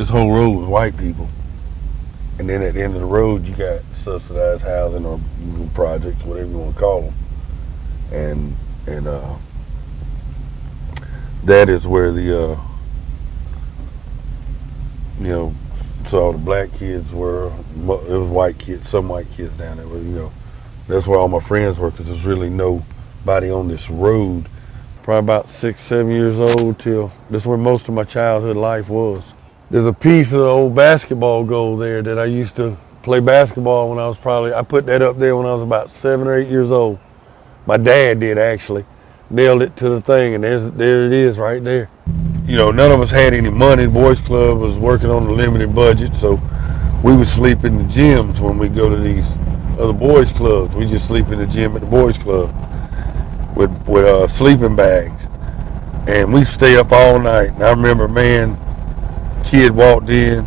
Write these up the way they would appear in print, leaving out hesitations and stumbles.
this whole road was white people. And then at the end of the road, you got subsidized housing or projects, whatever you want to call them. And that is where the, so all the black kids were. It was white kids, some white kids down there. But, that's where all my friends were, because there's really nobody on this road. Probably about 6, 7 years old till that's where most of my childhood life was. There's a piece of the old basketball goal there that I used to play basketball when I put that up there when I was about 7 or 8 years old. My dad did, actually. Nailed it to the thing, and there it is right there. None of us had any money. The boys club was working on a limited budget, so we would sleep in the gyms when we go to these other boys clubs. We just sleep in the gym at the boys club with sleeping bags. And we stay up all night. And I remember, kid walked in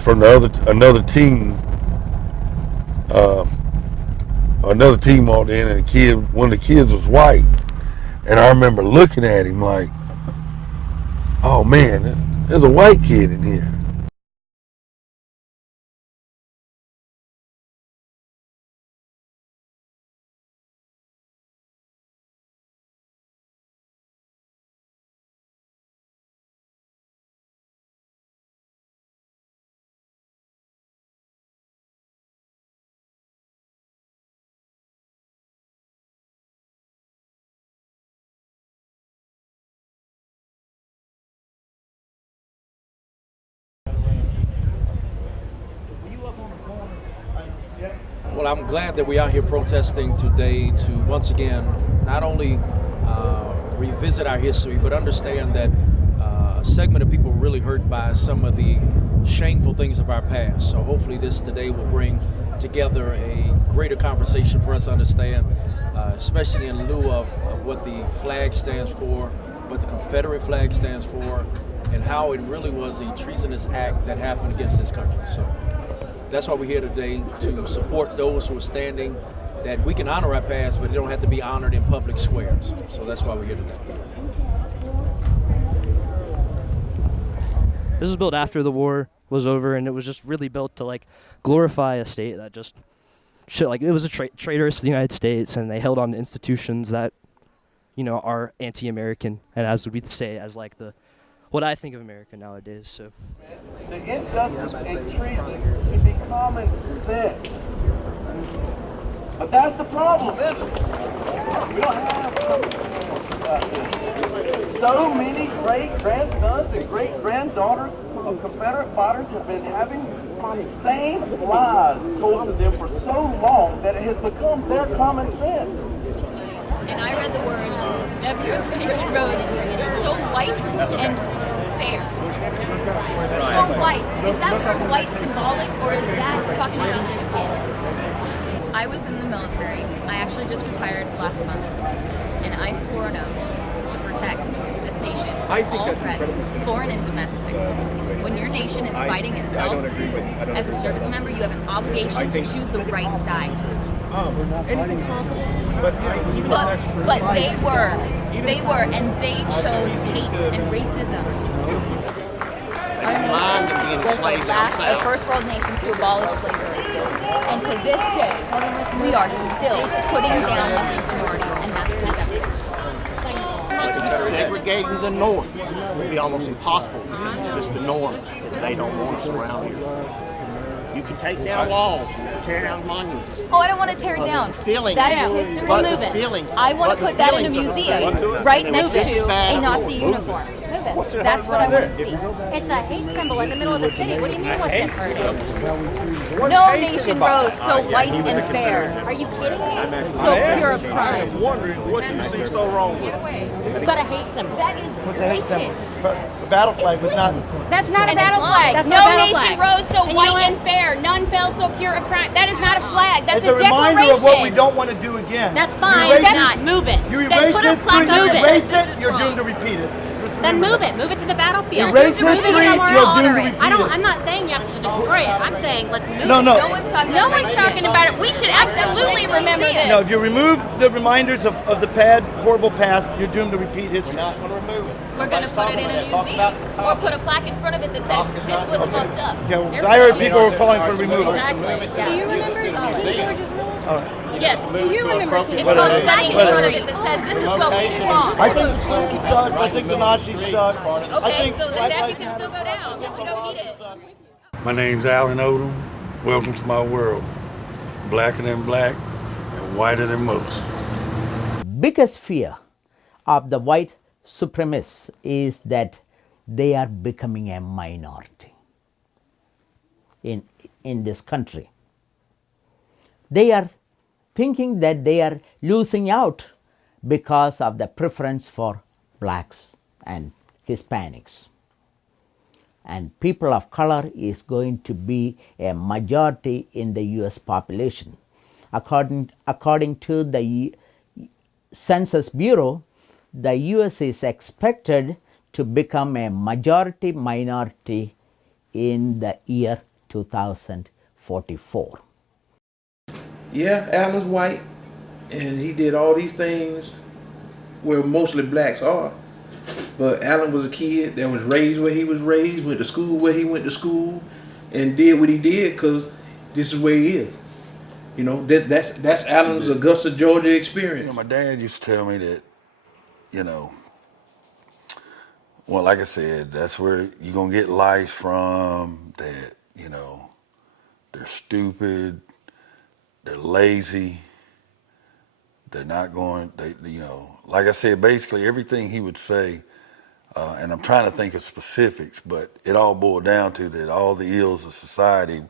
from another team. Another team walked in, and one of the kids was white. And I remember looking at him like, oh man, there's a white kid in here. Well, I'm glad that we're out here protesting today to once again not only revisit our history, but understand that a segment of people are really hurt by some of the shameful things of our past. So hopefully this today will bring together a greater conversation for us to understand, especially in lieu of what the flag stands for, what the Confederate flag stands for, and how it really was a treasonous act that happened against this country. So that's why we're here today, to support those who are standing, that we can honor our past, but it don't have to be honored in public squares. So that's why we're here today. This was built after the war was over, and it was just really built to glorify a state that just it was a traitorous to the United States, and they held on to institutions that are anti-American, and as we say, as what I think of America nowadays. So the injustice and treason should be common sense. But that's the problem, isn't it? We don't have so many great-grandsons and great-granddaughters of Confederate fighters have been having the same lies told to them for so long that it has become their common sense. And I read the words, Nation Rose, so white and fair. So white. Is that word white symbolic, or is that talking about their skin? I was in the military. I actually just retired last month, and I swore an oath to protect this nation from all threats, foreign and domestic. When your nation is fighting itself, as a service member, you have an obligation to choose the right side. Anything's possible, but even if that's true. But they were, and they chose hate and racism. Our nation was the last of first world nations to abolish slavery. And to this day, we are still putting down ethnic minorities, and that's disgusting. Segregating the North would be almost impossible because it's just the norm that they don't want us around here. You can take down laws, you can tear down monuments. Oh, I don't want to tear it down. That is history. I want to put that in a museum right next to a Nazi uniform. That's what I want to see. It's a hate symbol in the middle of the city. What do you mean what's different? No nation rose so white and fair. Are you kidding me? So pure of crime. I'm wondering what you see so wrong with it. It's got a hate symbol. That is blatant. The battle flag was not. That's not a battle flag. No nation rose so white and fair. None fell so pure of crime. That is not a flag. That's a declaration. reminder of what we don't want to do again. That's fine. Move it. You erase put a history, plaque up you that erase says this it, is you're wrong. doomed to repeat it. Then move it. Move it to the battlefield. Erase Move history, it somewhere you're else. doomed to repeat it. I'm not saying you have to destroy it. I'm saying let's move it. No. No one's talking about it. We should absolutely remember this. No, if you remove the reminders of the horrible past, you're doomed to repeat history. We're not going to remove it. we're going to put it in a museum or put a plaque in front of it that says this was fucked up. Yeah, well, I heard people were calling for removal. Exactly. Do you remember King George's rule? Yes. Do you remember King It's George's got a rule? plaque in front of it that says this is what we did wrong. I think the Klan sucks. I think the Nazis suck. I Okay, think so the statue can still go down. Then we don't need it. My name's Alan Odom. Welcome to my world. Blacker than black and whiter than most. Biggest fear of the white supremacists is that they are becoming a minority in this country. They are thinking that they are losing out because of the preference for blacks and Hispanics. And people of color is going to be a majority in the US population. According to the Census Bureau, the US is expected to become a majority minority in the year 2044. Yeah, Alan's white, and he did all these things where mostly blacks are. But Alan was a kid that was raised where he was raised, went to school where he went to school, and did what he did because this is where he is. You know, that's Alan's Augusta, Georgia experience. You know, my dad used to tell me that, you know, well, like I said, that's where you're going to get life from, that, you know, they're stupid, they're lazy, they're not going, you know, like I said, basically everything he would say, and I'm trying to think of specifics, but it all boiled down to that all the ills of society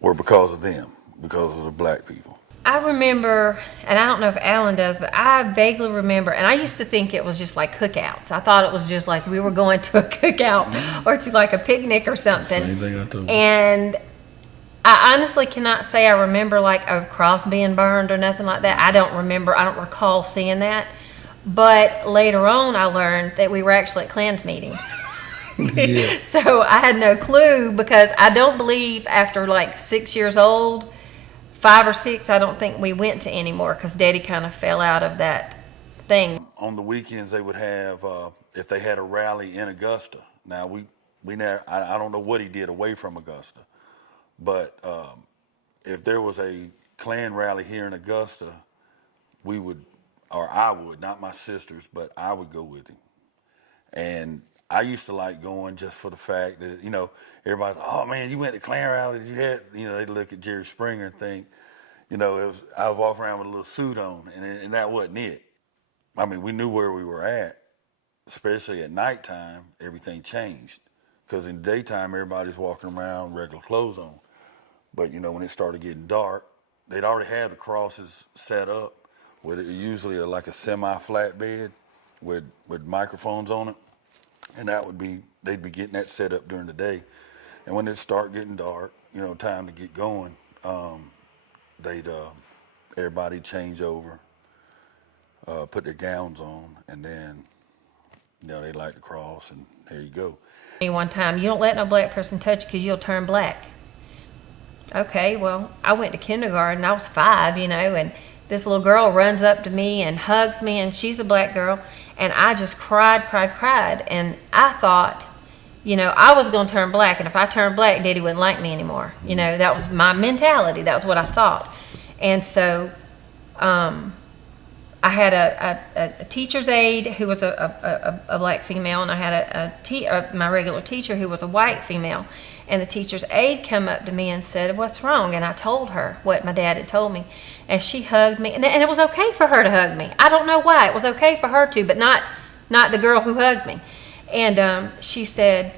were because of them, because of the black people. I remember, and I don't know if Alan does, but I vaguely remember, and I used to think it was just like cookouts. I thought it was just like we were going to a cookout or to like a picnic or something. Same thing I told you. And I honestly cannot say I remember like a cross being burned or nothing like that. I don't recall seeing that. But later on, I learned that we were actually at Klan's meetings. Yeah. So I had no clue, because I don't believe after like 6 years old, 5 or 6, I don't think we went to anymore because Daddy kind of fell out of that thing. On the weekends, they would have, if they had a rally in Augusta. Now, we never, I don't know what he did away from Augusta, but if there was a Klan rally here in Augusta, we would, or I would, not my sisters, but I would go with him. And I used to like going just for the fact that, you know, everybody's, oh man, you went to Klan rally, you had, you know, they'd look at Jerry Springer and think, you know, I was walking around with a little suit on, and that wasn't it. I mean, we knew where we were at, especially at nighttime, everything changed. Because in the daytime, everybody's walking around regular clothes on. But, you know, when it started getting dark, they'd already had the crosses set up with usually like a semi-flatbed with microphones on it. And that would be, they'd be getting that set up during the day. And when it start getting dark, you know, time to get going, everybody change over, put their gowns on, and then, you know, they light the cross, and there you go. One time, you don't let no black person touch you because you'll turn black. Okay, well, I went to kindergarten, I was 5, you know, and this little girl runs up to me and hugs me, and she's a black girl, and I just cried, and I thought, you know, I was going to turn black, and if I turned black, Daddy wouldn't like me anymore. You know, that was my mentality, that was what I thought. And so I had a teacher's aide who was a black female, and I had my regular teacher who was a white female. And the teacher's aide come up to me and said, "What's wrong?" And I told her what my dad had told me. And she hugged me. And it was okay for her to hug me. I don't know why. It was okay for her to, but not the girl who hugged me. And she said,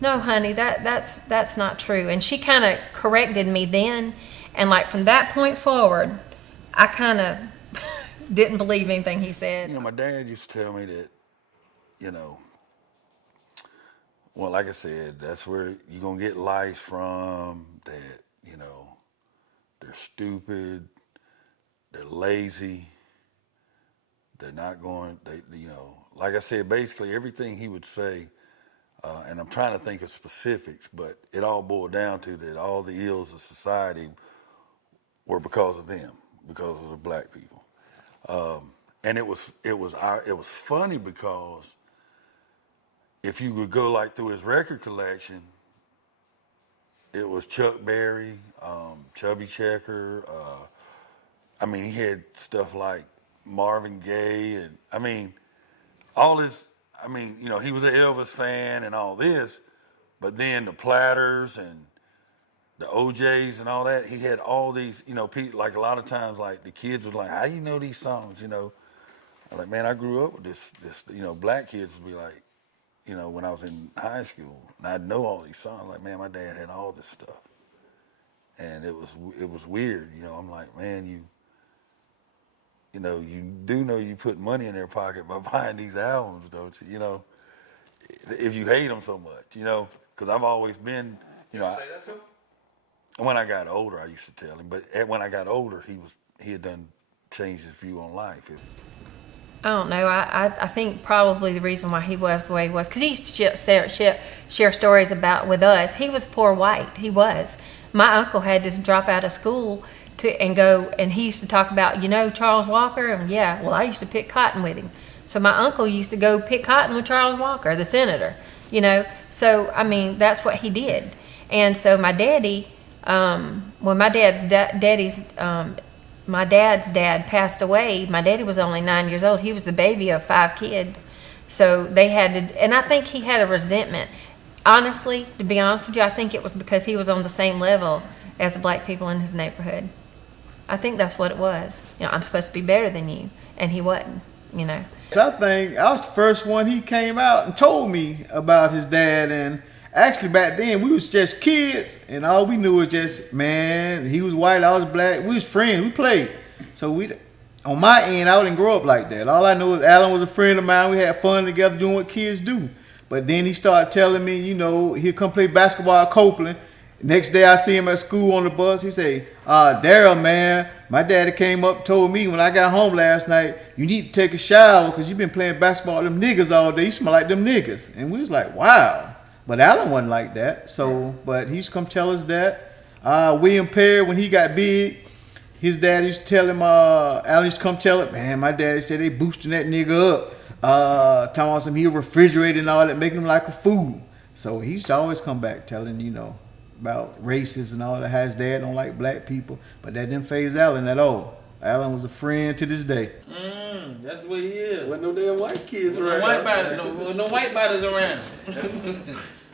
"No, honey, that's not true." And she kind of corrected me then. And like from that point forward, I kind of didn't believe anything he said. You know, my dad used to tell me that, you know, well, like I said, that's where you're going to get life from, that, you know, they're stupid, they're lazy, they're not going, you know, like I said, basically everything he would say, and I'm trying to think of specifics, but it all boiled down to that all the ills of society were because of them, because of the black people. And it was funny because if you would go like through his record collection, it was Chuck Berry, Chubby Checker. I mean, he had stuff like Marvin Gaye, and I mean, all this. I mean, you know, he was an Elvis fan and all this, but then the Platters and the OJs and all that. He had all these, you know, people, like a lot of times, like the kids were like, "How you know these songs?" You know, I'm like, man, I grew up with this. You know, black kids would be like, you know, when I was in high school, and I'd know all these songs. Like, man, my dad had all this stuff, and it was weird. You know, I'm like, man, you know, you do know you put money in their pocket by buying these albums, don't you? You know, if you hate them so much, you know, because I've always been, you know. Say that too? When I got older, I used to tell him, but when I got older, he had done changed his view on life. I don't know. I think probably the reason why he was the way he was, because he used to share stories about with us. He was poor white. He was. My uncle had to drop out of school and go, and he used to talk about, you know, Charles Walker, and yeah, well, I used to pick cotton with him. So my uncle used to go pick cotton with Charles Walker, the senator, you know. So, I mean, that's what he did. And so my daddy, when my dad's dad passed away, my daddy was only 9 years old. He was the baby of 5 kids. So they had to, and I think he had a resentment. Honestly, to be honest with you, I think it was because he was on the same level as the black people in his neighborhood. I think that's what it was. You know, I'm supposed to be better than you, and he wasn't, you know. I think I was the first one he came out and told me about his dad, and actually back then we was just kids, and all we knew was just, man, he was white, I was black, we was friends, we played. So on my end, I didn't grow up like that. All I knew was Alan was a friend of mine, we had fun together doing what kids do. But then he started telling me, you know, he'd come play basketball at Copeland. Next day I see him at school on the bus. He say, Daryl, man, my daddy came up and told me when I got home last night, you need to take a shower because you've been playing basketball with them niggas all day. You smell like them niggas. And we was like, wow. But Alan wasn't like that. So, but he used to come tell us that. William Perry, when he got big, his dad used to tell him, Alan used to come tell him, man, my daddy said they boosting that nigga up. Talking about some he refrigerated and all that, making him like a fool. So he used to always come back telling, you know, about races and all that, how his dad don't like black people. But that didn't faze Alan at all. Alan was a friend to this day. That's what he is. Wasn't no damn white kids around. No white bodies around.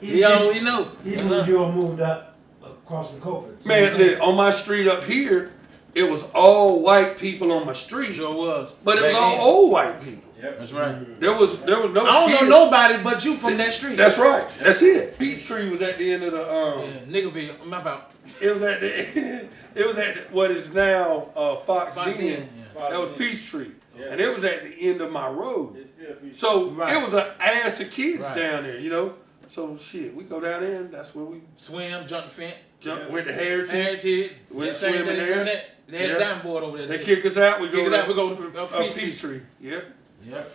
He already know. Even when you all moved up across the Copeland. Man, on my street up here, it was all white people on my street. Sure was. But it was all old white people. Yep, that's right. There was no I don't kids. know nobody but you from that street. That's right. That's it. Peachtree was at the end of the Niggerville. My fault. It was at what is now Fox Den. Yeah. That was Peachtree. Yeah. And it was at the end of my road. So it was an ass of kids down there, you know. So shit, we go down there and that's where we swim, jump the fence. Went to Heritage. Went swimming there. They had a dime board over there. They kick us out. We go to Peachtree. Yep. Yep.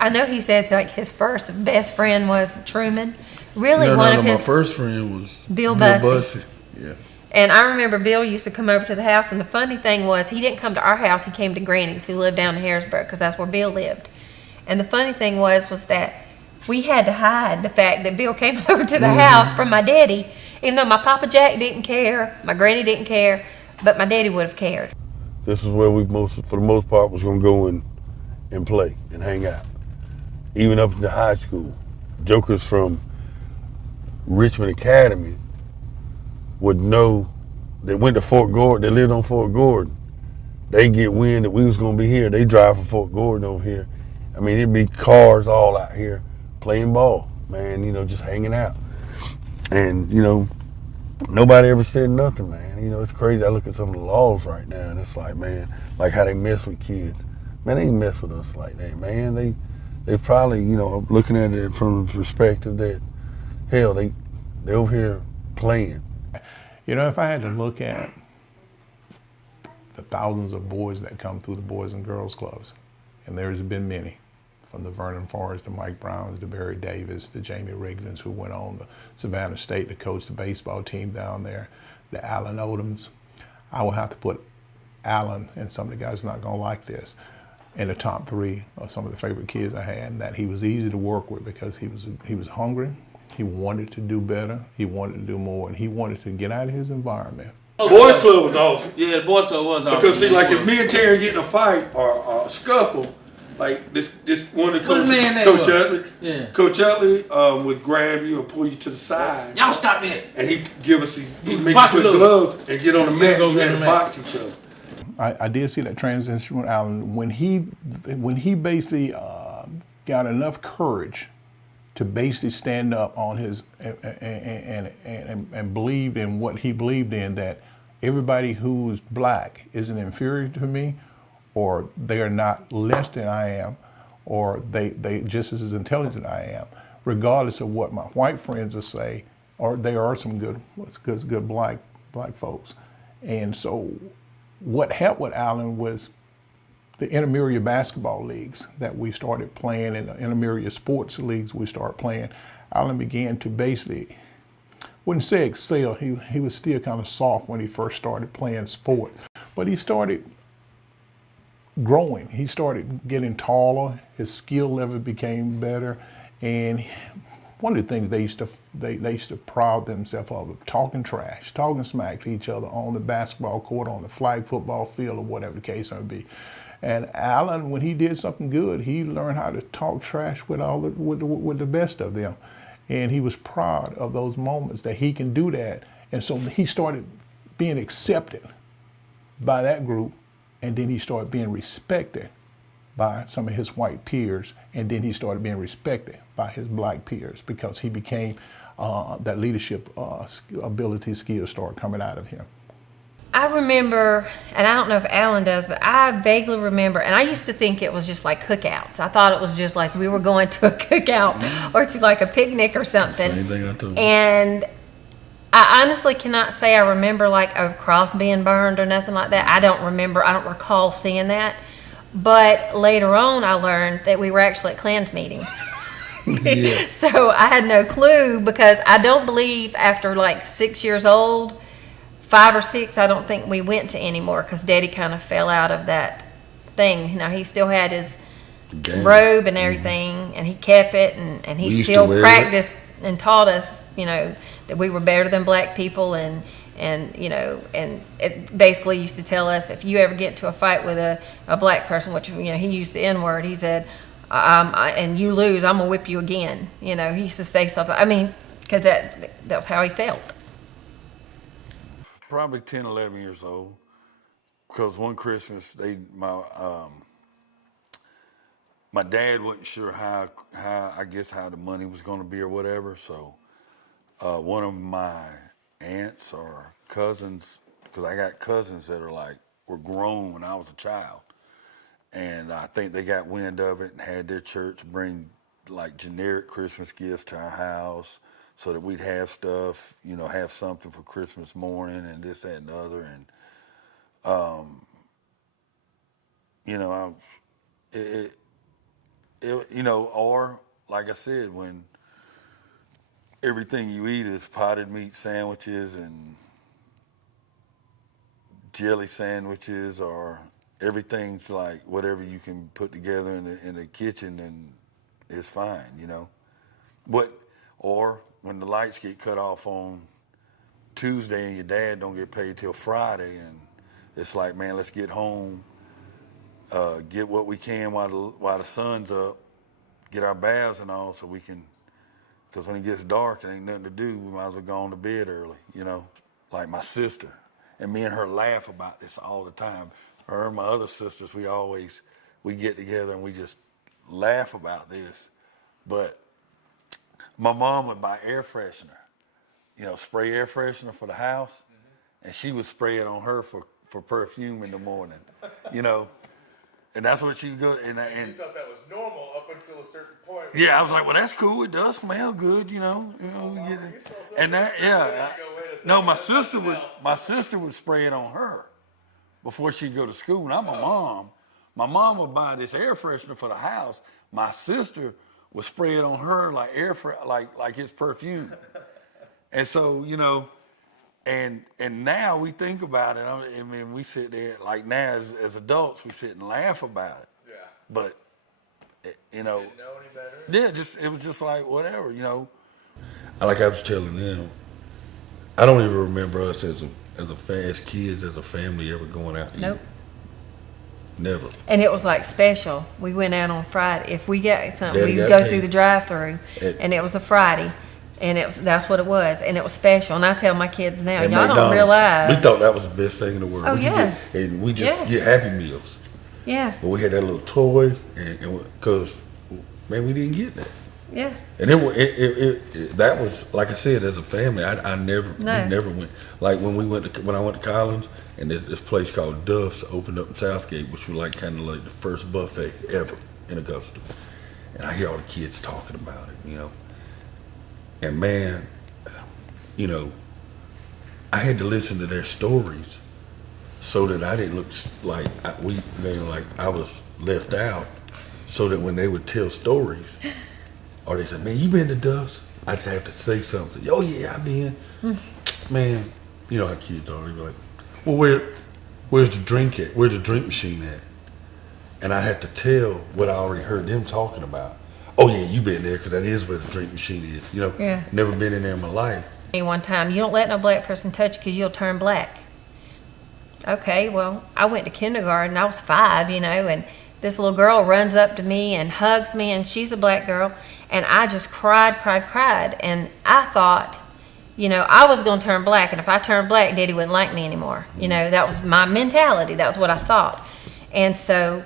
I know he says like his first best friend was Truman. Really, my first friend was Bill Bussey. Yeah. And I remember Bill used to come over to the house, and the funny thing was he didn't come to our house. He came to Granny's, who lived down in Harrisburg, because that's where Bill lived. And the funny thing was that we had to hide the fact that Bill came over to the house from my daddy, even though my Papa Jack didn't care, my Granny didn't care, but my daddy would have cared. This is where we for the most part, was gonna go and play and hang out. Even up to high school, jokers from Richmond Academy would know. They went to Fort Gordon. They lived on Fort Gordon. They get wind that we was gonna be here. They drive from Fort Gordon over here. I mean, it'd be cars all out here playing ball, man. You know, just hanging out. And you know, nobody ever said nothing, man. You know, it's crazy. I look at some of the laws right now, and it's like, man, like how they mess with kids. Man, they ain't mess with us like that, man. They probably, you know, looking at it from the perspective that, hell, they over here playing. You know, if I had to look at the thousands of boys that come through the Boys and Girls Clubs, and there's been many, from the Vernon Forrest, the Mike Browns, the Barry Davis, the Jamie Rigdons, who went on the Savannah State to coach the baseball team down there, the Allen Odoms. I will have to put Allen, and some of the guys are not gonna like this. in the top 3 of some of the favorite kids I had, and that he was easy to work with because he was hungry, he wanted to do better, he wanted to do more, and he wanted to get out of his environment. Boys Club was awesome. Yeah, the Boys Club was awesome. Because see, like if me and Terry get in a fight or a scuffle, like this one of the coaches, Coach Utley, Coach Utley would grab you and pull you to the side. Y'all stop that. And he'd give us, he'd make us put gloves and get on the mat and we had to box each other. I did see that transition with Allen when he basically got enough courage to basically stand up on his and believed in what he believed in, that everybody who's black isn't inferior to me, or they are not less than I am, or they just as intelligent as I am, regardless of what my white friends will say, or there are some good black folks. And so what helped with Allen was the intramural basketball leagues that we started playing, and the intramural sports leagues we started playing. Allen began to basically, wouldn't say excel, he was still kind of soft when he first started playing sport, but he started growing. He started getting taller, his skill level became better, and one of the things they used to proud themselves of talking trash, talking smack to each other on the basketball court, on the flag football field, or whatever the case may be. And Allen, when he did something good, he learned how to talk trash with the best of them, and he was proud of those moments that he can do that. And so he started being accepted by that group, and then he started being respected by some of his white peers, and then he started being respected by his black peers because he became that leadership ability, skills started coming out of him. I remember, and I don't know if Alan does, but I vaguely remember, and I used to think it was just like cookouts. I thought it was just like we were going to a cookout or to like a picnic or something. Same thing I told you. And I honestly cannot say I remember like a cross being burned or nothing like that. I don't recall seeing that. But later on, I learned that we were actually at Klans meetings. Yeah. So I had no clue, because I don't believe after like 6 years old, 5 or 6, I don't think we went to anymore, because Daddy kind of fell out of that thing. You know, he still had his robe and everything, and he kept it, and he still practiced and taught us, you know, that we were better than black people, and you know, and it basically used to tell us, if you ever get into a fight with a black person, which, you know, he used the N-word, he said, and you lose, I'm gonna whip you again. You know, he used to say something, I mean, because that was how he felt. Probably 10, 11 years old, because one Christmas, my dad wasn't sure how the money was going to be or whatever. So one of my aunts or cousins, because I got cousins that were grown when I was a child, and I think they got wind of it and had their church bring like generic Christmas gifts to our house, so that we'd have stuff, you know, have something for Christmas morning and this, that, and the other. And, you know, you know, or like I said, when everything you eat is potted meat sandwiches and jelly sandwiches, or everything's like whatever you can put together in the kitchen, and it's fine, you know. Or when the lights get cut off on Tuesday and your dad don't get paid till Friday, and it's like, man, let's get home, get what we can while the sun's up, get our baths and all, so we can, because when it gets dark, it ain't nothing to do. We might as well go on to bed early, you know. Like my sister, and me and her laugh about this all the time. Her and my other sisters, we get together and we just laugh about this. But my mom would buy air freshener, you know, spray air freshener for the house, and she would spray it on her for perfume in the morning, you know. And that's what she would go, and you thought that was normal up until a certain point. Yeah, I was like, well, that's cool. It does smell good, you know. And that, yeah. No, my sister would spray it on her before she'd go to school. Not my mom. My mom would buy this air freshener for the house. My sister would spray it on her like like his perfume. And so, you know, and now we think about it. I mean, we sit there, like now as adults, we sit and laugh about it. Yeah. But you know, Didn't know any better. yeah, it was just like whatever, you know. Like I was telling them, I don't even remember us as kids, as a family, ever going out to Nope. eat. Never. And it was like special. We went out on Friday. If we got something, Daddy we would got go paid. through the drive-through, and it was a Friday, and that's what it was, and it was special. And I tell my kids now, At y'all don't McDonald's, realize. we thought that was the best thing in the world. Oh, yeah. And we just Yeah. get Happy Meals. Yeah. But we had that little toy, and because man, we didn't get that. Yeah. And that was, like I said, as a family, we never went. Like when I went to Collins, and this place called Duff's opened up in Southgate, which was like kind of like the first buffet ever in Augusta. And I hear all the kids talking about it, you know. And man, you know, I had to listen to their stories so that I didn't look like I was left out. So that when they would tell stories, or they said, "Man, you been to Duff's?" I'd have to say something. "Oh yeah, I've been." Man, you know how kids are. They're like, "Well, where's the drink at? Where's the drink machine at?" And I had to tell what I already heard them talking about. "Oh yeah, you been there because that is where the drink machine is." You know, Yeah. Never been in there in my life. One time, you don't let no black person touch you because you'll turn black. Okay, well, I went to kindergarten. I was 5, you know, and this little girl runs up to me and hugs me, and she's a black girl, and I just cried, and I thought, you know, I was going to turn black, and if I turned black, Daddy wouldn't like me anymore. You know, that was my mentality. That was what I thought. And so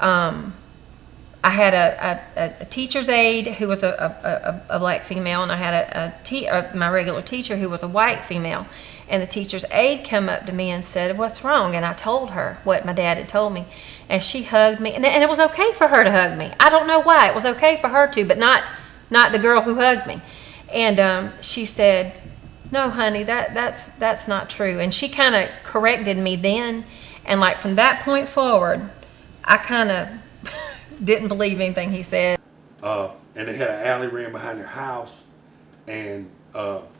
I had a teacher's aide who was a black female, and I had my regular teacher who was a white female. And the teacher's aide come up to me and said, "What's wrong?" And I told her what my dad had told me. And she hugged me. And it was okay for her to hug me. I don't know why. It was okay for her to, but not the girl who hugged me. And she said, "No, honey, that's not true." And she kind of corrected me then. And like from that point forward, I kind of didn't believe anything he said. And they had an alley ran behind their house, and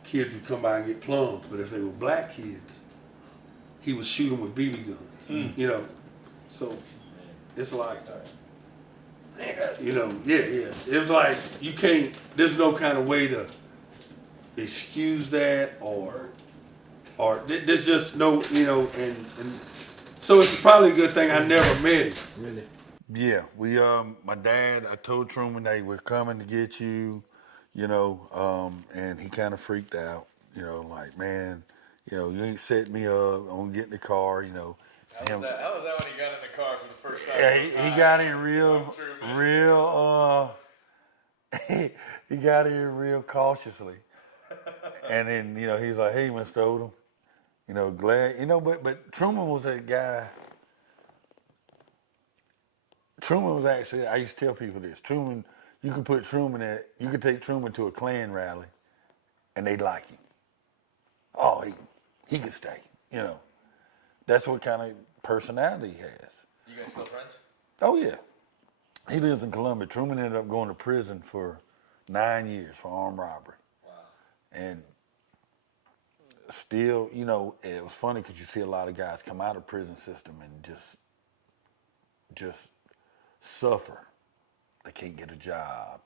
kids would come by and get plums. But if they were black kids, he would shoot them with BB guns. You know, so it's like, you know, yeah. It was like you can't. There's no kind of way to excuse that, or there's just no, you know, and so it's probably a good thing I never met him. Really? Yeah, my dad, I told Truman, "Hey, we're coming to get you," you know, and he kind of freaked out, you know, like, "Man, you know, you ain't set me up, I'm gonna get in the car," you know. How was that when he got in the car for the first time? Yeah, he got in he got in real cautiously. And then, you know, he's like, "Hey, Mr. Odom, you know, glad," you know, but Truman was that guy. Truman was actually, I used to tell people this, Truman, you could take Truman to a Klan rally and they'd like him. Oh, he could stay, you know. That's what kind of personality he has. You guys still friends? Oh, yeah. He lives in Columbia. Truman ended up going to prison for 9 years for armed robbery. Wow. And still, you know, it was funny because you see a lot of guys come out of the prison system and just suffer. They can't get a job,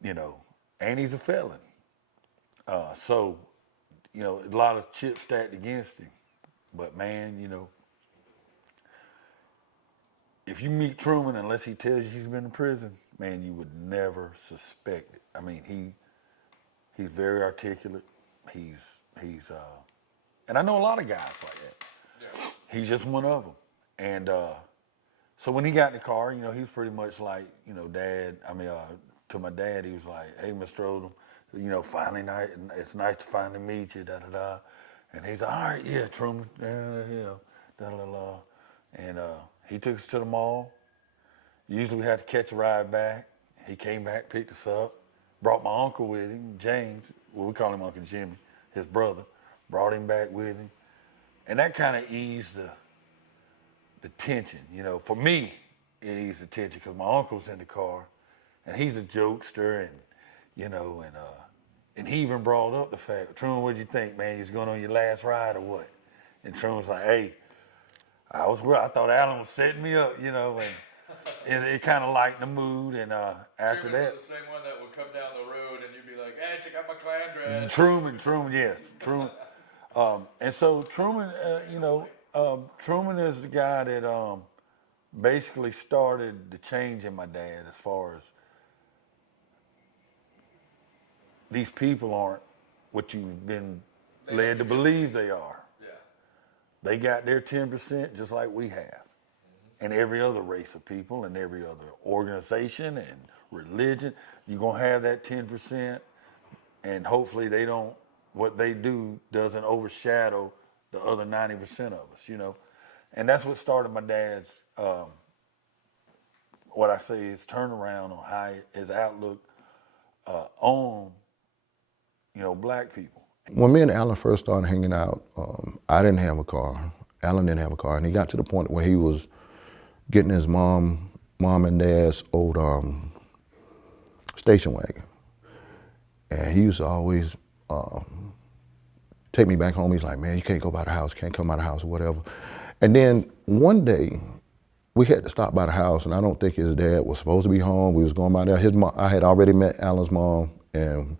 you know, and he's a felon. So, you know, a lot of chips stacked against him. But man, you know, if you meet Truman, unless he tells you he's been in prison, man, you would never suspect it. I mean, he's very articulate. And I know a lot of guys like that. Yeah. He's just one of them. And so when he got in the car, you know, he was pretty much like, you know, to my dad, he was like, "Hey, Mr. Odom, you know, it's nice to finally meet you, da-da-da." And he's like, "All right, yeah, Truman, da-da-da." And he took us to the mall. Usually we had to catch a ride back. He came back, picked us up, brought my uncle with him, James, well, we call him Uncle Jimmy, his brother, brought him back with him. And that kind of eased the tension, you know. For me, it eased the tension because my uncle's in the car, and he's a jokester, and you know, and he even brought up the fact, "Truman, what'd you think, man? You was going on your last ride or what?" And Truman was like, "Hey, I thought Alan was setting me up, you know, and it kind of lightened the mood. And after Truman that, was the same one that would come down the road and you'd be like, "Hey, check out my clan dress." Truman, yes, Truman. And so Truman, Truman is the guy that basically started the change in my dad as far as these people aren't what you've been led to believe they are. Yeah. They got their 10% just like we have. And every other race of people and every other organization and religion, you're going to have that 10%, and hopefully what they do doesn't overshadow the other 90% of us, you know. And that's what started my dad's, what I say is turnaround on how his outlook on, black people. When me and Alan first started hanging out, I didn't have a car. Alan didn't have a car, and he got to the point where he was getting his mom and dad's old station wagon. And he used to always take me back home. He's like, man, you can't go by the house, can't come by the house or whatever. And then one day, we had to stop by the house, and I don't think his dad was supposed to be home. We was going by there. His mom, I had already met Alan's mom, and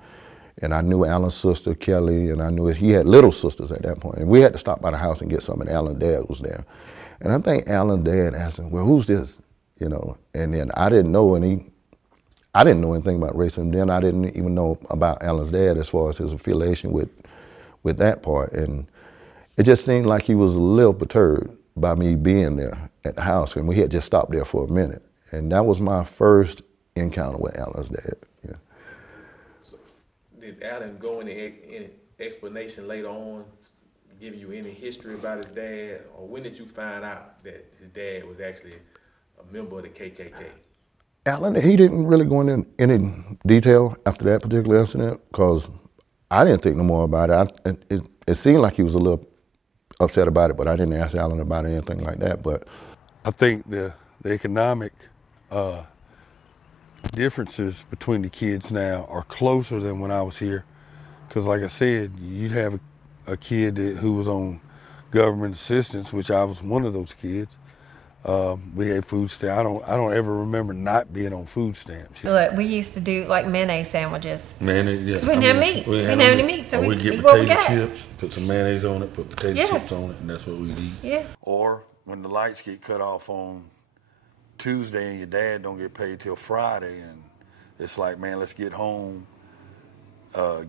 I knew Alan's sister, Kelly, and I knew he had little sisters at that point. And we had to stop by the house and get something, and Alan's dad was there. And I think Alan's dad asked him, well, who's this? You know, and then I didn't know, I didn't know anything about racism then. I didn't even know about Alan's dad as far as his affiliation with that part. And it just seemed like he was a little perturbed by me being there at the house, and we had just stopped there for a minute. And that was my first encounter with Alan's dad. Yeah. So did Alan go into any explanation later on, giving you any history about his dad, or when did you find out that his dad was actually a member of the KKK? Alan, he didn't really go into any detail after that particular incident, because I didn't think no more about it. It seemed like he was a little upset about it, but I didn't ask Alan about anything like that. But I think the economic differences between the kids now are closer than when I was here. Because like I said, you'd have a kid who was on government assistance, which I was one of those kids. We had food stamps. I don't ever remember not being on food stamps. Look, we used to do like mayonnaise sandwiches. Mayonnaise, yeah. Because we didn't have meat. We didn't have any meat, so we'd get eat what we potato got. chips, put some mayonnaise on it, put potato chips on it, and that's what we'd eat. Yeah. Or when the lights get cut off on Tuesday and your dad don't get paid till Friday, and it's like, man, let's get home,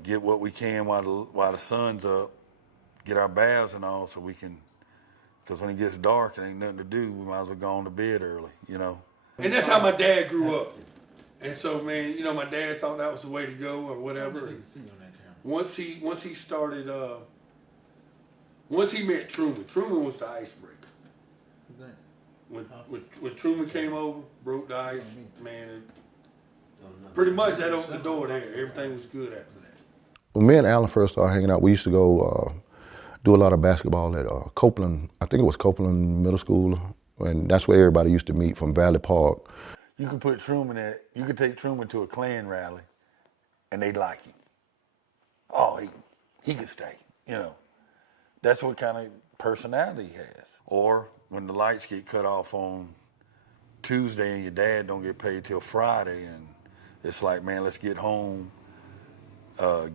get what we can while the sun's up, get our baths and all, so we can. Because when it gets dark and ain't nothing to do, we might as well go on to bed early, you know. And that's how my dad grew up. And so, man, my dad thought that was the way to go or whatever. Once he started, once he met Truman was the icebreaker. When Truman came over, broke the ice, man, pretty much that opened the door there. Everything was good after that. When me and Alan first started hanging out, we used to go do a lot of basketball at Copeland. I think it was Copeland Middle School, and that's where everybody used to meet from Valley Park. You could take Truman to a Klan rally, and they'd like him. Oh, he could stay, you know. That's what kind of personality he has. Or when the lights get cut off on Tuesday and your dad don't get paid till Friday, and it's like, man, let's get home,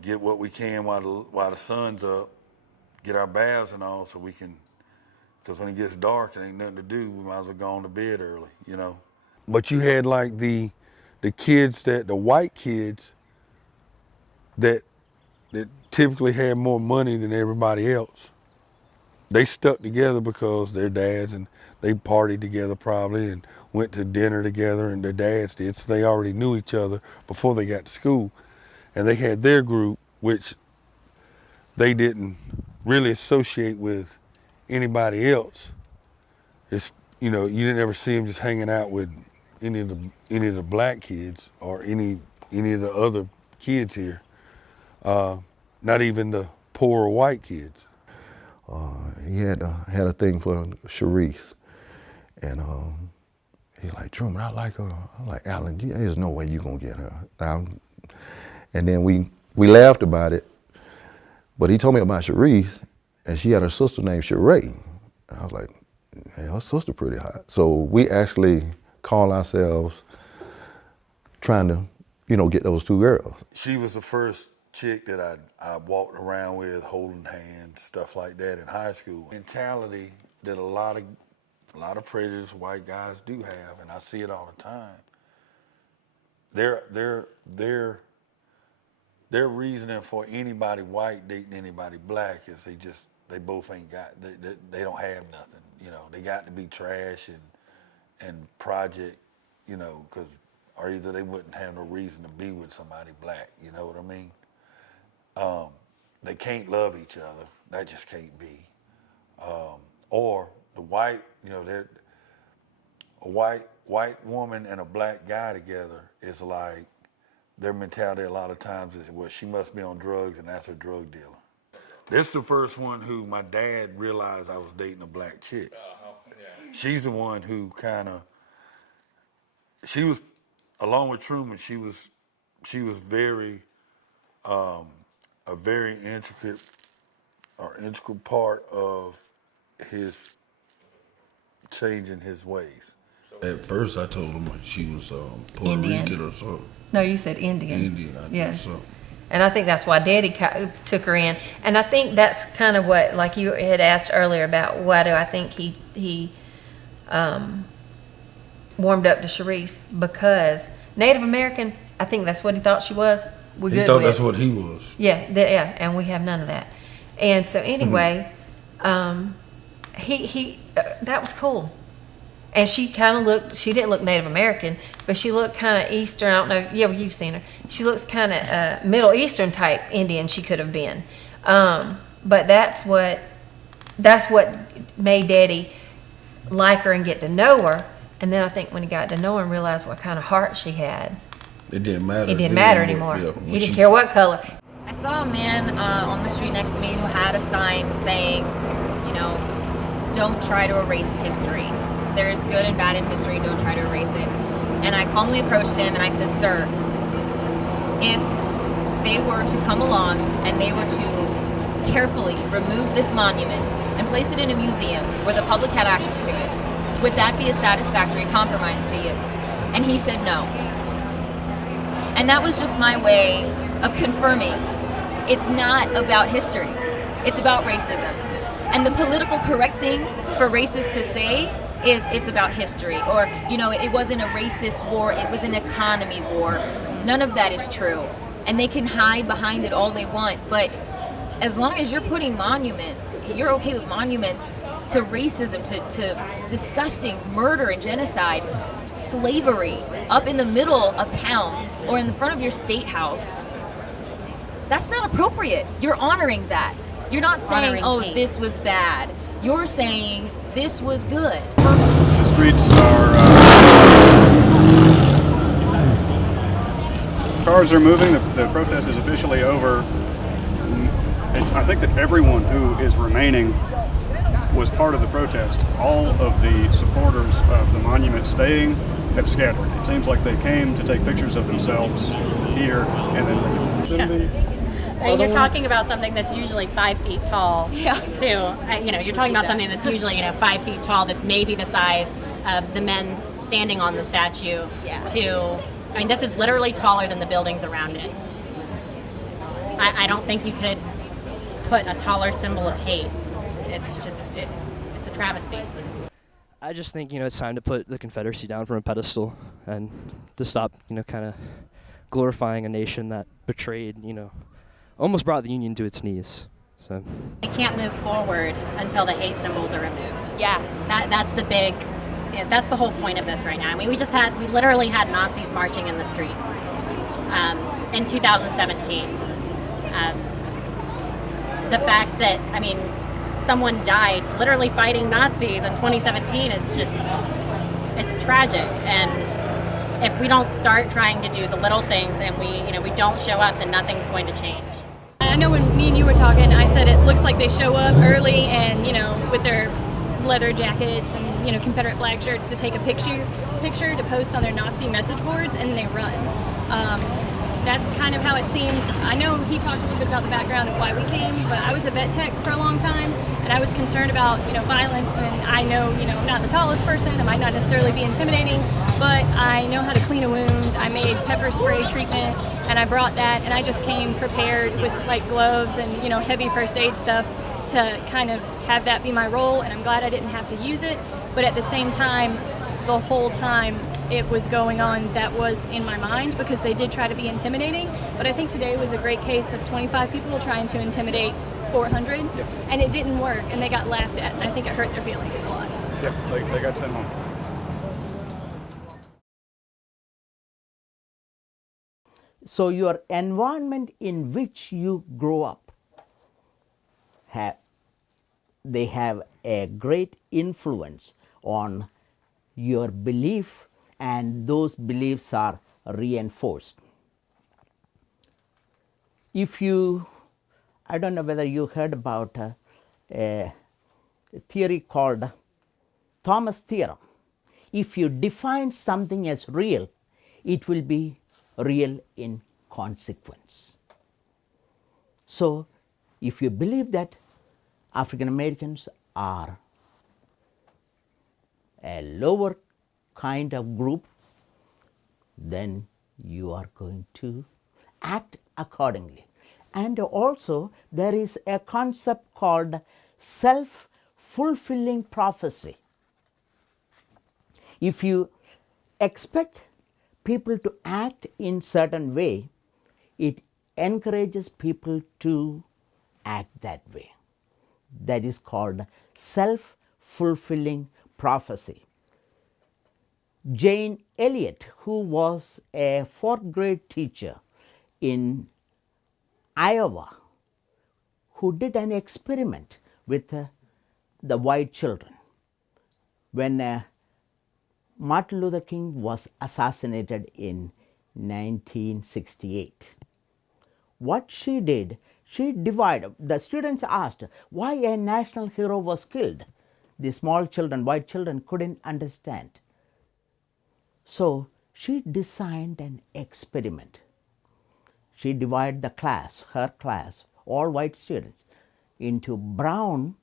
get what we can while the sun's up, get our baths and all, so we can, because when it gets dark and ain't nothing to do, we might as well go on to bed early, you know. But you had like the white kids that typically had more money than everybody else. They stuck together because their dads, and they partied together probably and went to dinner together, and their dads did, so they already knew each other before they got to school. And they had their group, which they didn't really associate with anybody else. It's, you didn't ever see them just hanging out with any of the black kids or any of the other kids here. Not even the poorer white kids. He had a thing for Sharice, and he's like, Truman, I like her. I'm like, Alan, there's no way you gonna get her. And then we laughed about it, but he told me about Sharice, and she had a sister named Sheree. And I was like, man, her sister pretty hot. So we actually call ourselves trying to, you know, get those two girls. She was the first chick that I walked around with, holding hands, stuff like that in high school. Mentality that a lot of prejudiced white guys do have, and I see it all the time. Their reasoning for anybody white dating anybody black is they both ain't got, they don't have nothing. You know, they got to be trash and project, you know, or either they wouldn't have no reason to be with somebody black. You know what I mean? They can't love each other. That just can't be. Or the white, you know, a white woman and a black guy together is like, their mentality a lot of times is, well, she must be on drugs and that's her drug dealer. This is the first one who my dad realized I was dating a black chick. Yeah. She's the one who she was, along with Truman, she was very, a very integral part of his changing his ways. At first, I told him she was Puerto Indian. Rican or something. No, you said Indian. Indian, I yeah. think so. And I think that's why Daddy took her in. And I think that's kind of what, like you had asked earlier about why do I think he warmed up to Sharice, because Native American, I think that's what he thought she was. We're He good thought with. that's what he was. Yeah, yeah, and we have none of that. And so anyway, that was cool. And she kind of looked, she didn't look Native American, but she looked kind of Eastern. I don't know, yeah, well, you've seen her. She looks kind of Middle Eastern type Indian she could have been. But that's what made Daddy like her and get to know her. And then I think when he got to know her and realized what kind of heart she had, it didn't matter. It didn't matter anymore. Yeah, he didn't care what color. I saw a man on the street next to me who had a sign saying, you know, don't try to erase history. There is good and bad in history, don't try to erase it. And I calmly approached him and I said, sir, if they were to come along and they were to carefully remove this monument and place it in a museum where the public had access to it, would that be a satisfactory compromise to you? And he said no. And that was just my way of confirming it's not about history, it's about racism. And the political correct thing for racists to say is it's about history, or, you know, it wasn't a racist war, it was an economy war. None of that is true. And they can hide behind it all they want, but as long as you're putting monuments, you're okay with monuments to racism, to disgusting murder and genocide, slavery, up in the middle of town or in the front of your state house, that's not appropriate. You're honoring that. You're not saying, oh, this was bad. You're saying this was good. The streets are, cars are moving, the protest is officially over. I think that everyone who is remaining was part of the protest. All of the supporters of the monument staying have scattered. It seems like they came to take pictures of themselves here and then leave. Yeah. And you're talking about something that's usually 5 feet tall, too. You know, you're talking about something that's usually 5 feet tall. That's maybe the size of the men standing on the statue. I mean, this is literally taller than the buildings around it. I don't think you could put a taller symbol of hate. It's just, it's a travesty. I just think, it's time to put the Confederacy down from a pedestal and to stop, kind of glorifying a nation that betrayed, almost brought the Union to its knees. So We can't move forward until the hate symbols are removed. Yeah. That's the big, that's the whole point of this right now. I mean, we literally had Nazis marching in the streets in 2017. The fact that, someone died literally fighting Nazis in 2017 is just, it's tragic. And if we don't start trying to do the little things and we don't show up, then nothing's going to change. I know when me and you were talking, I said it looks like they show up early and, with their leather jackets and, Confederate flag shirts to take a picture to post on their Nazi message boards, and they run. that's kind of how it seems. I know he talked a little bit about the background of why we came, but I was a vet tech for a long time, and I was concerned about, violence, and I know, I'm not the tallest person, I might not necessarily be intimidating, but I know how to clean a wound. I made pepper spray treatment, and I brought that, and I just came prepared with like gloves and, heavy first aid stuff to kind of have that be my role, and I'm glad I didn't have to use it, but at the same time, the whole time it was going on, that was in my mind, because they did try to be intimidating. But I think today was a great case of 25 people trying to intimidate 400, and it didn't work, and they got laughed at, and I think it hurt their feelings a lot. Yeah, they got sent home. So your environment in which you grow up, they have a great influence on your belief, and those beliefs are reinforced. I don't know whether you heard about a theory called Thomas theorem. If you define something as real, it will be real in consequence. So if you believe that African Americans are a lower kind of group, then you are going to act accordingly. And also there is a concept called self-fulfilling prophecy. If you expect people to act in certain way, it encourages people to act that way. That is called self-fulfilling prophecy. Jane Elliott, who was a 4th grade teacher in Iowa, who did an experiment with the white children when Martin Luther King was assassinated in 1968. What she did, she divided. The students asked why a national hero was killed. The small children, white children, couldn't understand. So she designed an experiment. She divided the class, her class, all white students, into brown-eyed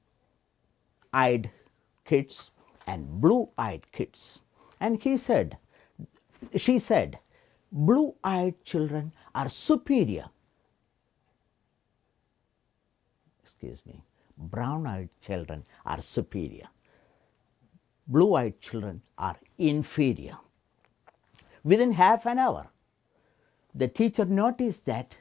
kids and blue-eyed kids. And she said, blue-eyed children are superior. Brown-eyed children are superior. Blue-eyed children are inferior. Within half an hour, the teacher noticed that,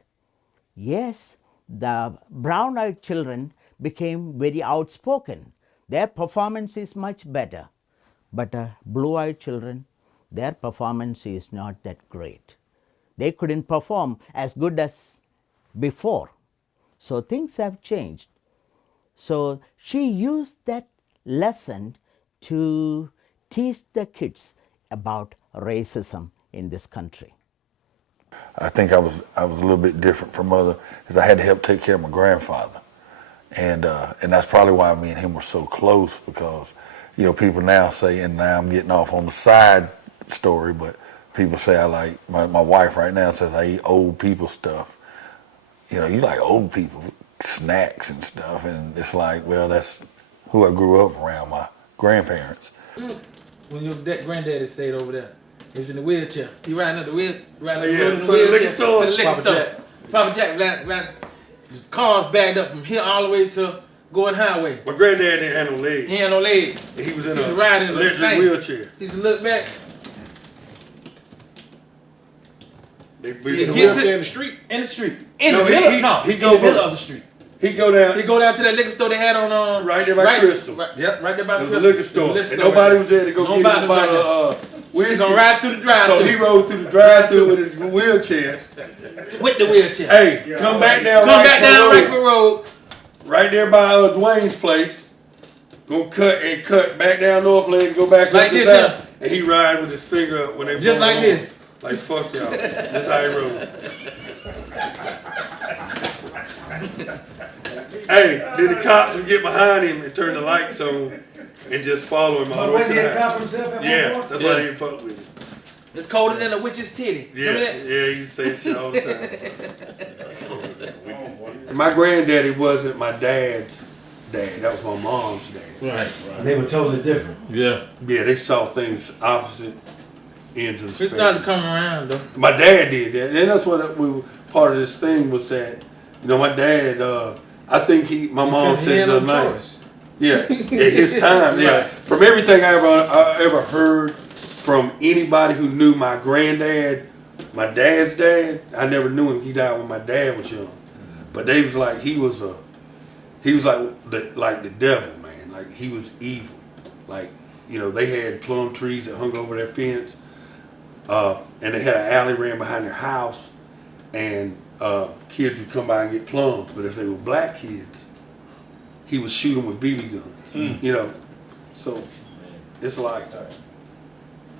yes, the brown-eyed children became very outspoken. Their performance is much better. But blue-eyed children, their performance is not that great. They couldn't perform as good as before. So things have changed. So she used that lesson to teach the kids about racism in this country. I think I was a little bit different from other, because I had to help take care of my grandfather, and that's probably why me and him were so close, because people now say, and now I'm getting off on the side story, but people say I like my wife right now says I eat old people stuff. You like old people snacks and stuff, and it's like, well, that's who I grew up around, my grandparents. When your granddaddy stayed over there, he was in the wheelchair. He riding up the wheelchair to the liquor store. To the liquor store. Papa Jack ran cars bagged up from here all the way to going highway. My granddad didn't have no legs. He had no legs. He was in a riding electric wheelchair. He used to look back. They get in the street. In the street. In the middle of the street. He go down. He go down to that liquor store they had on right there by Crystal. Right there by the liquor store. And nobody was there to go get him a bottle of whiskey. He's gonna ride through the drive-thru. So he rode through the drive-thru with his wheelchair. With the wheelchair. Hey, come back down Rexford Road. Right there by Dwayne's place. Go cut back down North Lake and go back like up to this. And he ride with his finger up when they just like this. Like fuck y'all. That's how he rode. Hey, then the cops would get behind him and turn the lights on and just follow him all the way to the house. Yeah, that's why they didn't fuck with him. It's colder than a witch's titty. Remember that? Yeah, you say shit all the time. My granddaddy wasn't my dad's dad. That was my mom's dad. Right. They were totally different. Yeah, they saw things opposite ends of the It's spectrum. starting to come around though. My dad did that, and that's what we were, part of this thing was that, my dad. I think my mom said the other night. Yeah, at his time. Yeah, from everything I ever heard from anybody who knew my granddad, my dad's dad. I never knew him. He died when my dad was young, but they was like he was like the devil, man. Like he was evil. Like they had plum trees that hung over their fence. And they had an alley ran behind their house, and kids would come by and get plums. But if they were black kids, he would shoot them with BB guns. So it's like,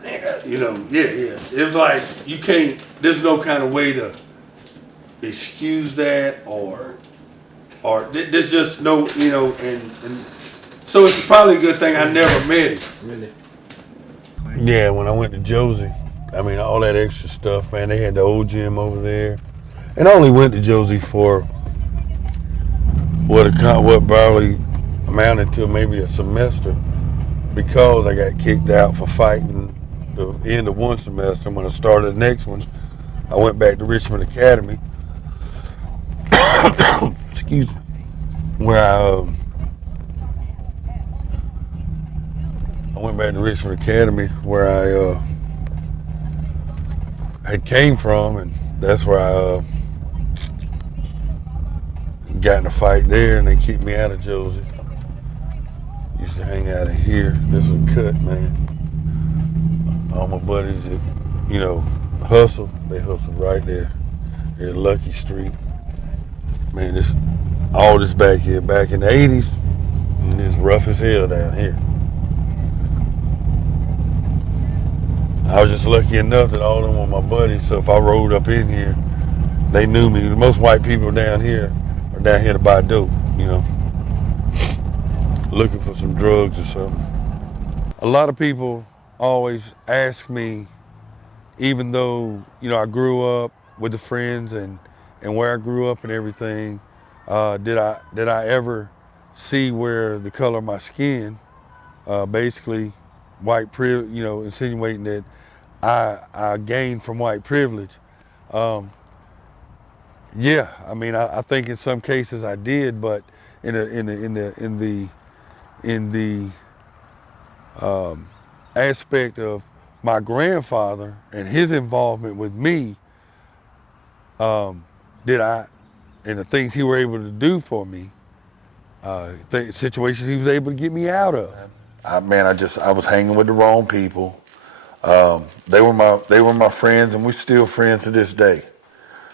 yeah. It was like you can't. There's no kind of way to excuse that, or there's just no, and so it's probably a good thing I never met him. Really? Yeah, when I went to Josie. I mean, all that extra stuff, man. They had the old gym over there. And I only went to Josie for what probably amounted to maybe a semester, because I got kicked out for fighting the end of one semester. And when I started the next one, I went back to Richmond Academy. Excuse me. Where I went back to Richmond Academy where I had came from, and that's where I got in a fight there, and they kicked me out of Josie. Used to hang out of here. This was cut, man. All my buddies that, hustled, they hustled right there at Lucky Street. Man, all this back here, back in the 80s, and it's rough as hell down here. I was just lucky enough that all of them were my buddies, so if I rode up in here, they knew me. Most white people down here are down here to buy dope, looking for some drugs or something. A lot of people always ask me, even though, I grew up with the friends and where I grew up and everything, did I ever see where the color of my skin, basically white privilege, insinuating that I gained from white privilege. Yeah, I mean, I think in some cases I did, but in the aspect of my grandfather and his involvement with me, did I, and the things he were able to do for me, situations he was able to get me out of. I was hanging with the wrong people. They were my friends, and we're still friends to this day.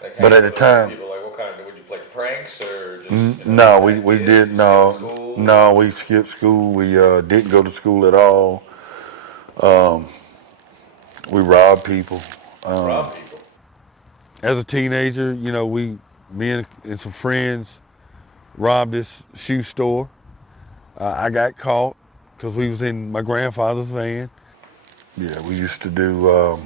Like, but at the time, people, like, what kind of, would you play pranks or just? No, we did no, we skipped school. We didn't go to school at all. We robbed people. Robbed people. As a teenager, me and some friends robbed this shoe store. I got caught because we was in my grandfather's van. Yeah, we used to do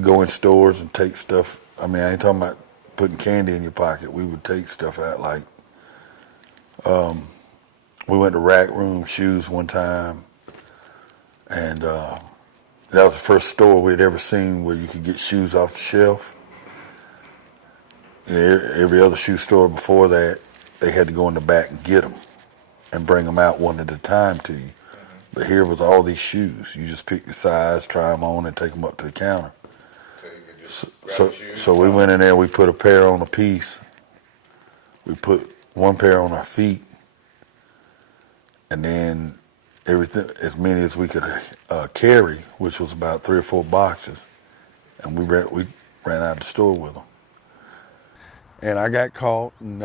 go in stores and take stuff. I mean, I ain't talking about putting candy in your pocket. We would take stuff out like, we went to Rack Room Shoes one time, and that was the first store we'd ever seen where you could get shoes off the shelf. Every other shoe store before that, they had to go in the back and get them and bring them out one at a time to you. But here was all these shoes. You just pick the size, try them on, and take them up to the counter. So we went in there, we put a pair on a piece. We put one pair on our feet, and then everything, as many as we could carry, which was about 3 or 4 boxes, and we ran out of the store with them. And I got caught, and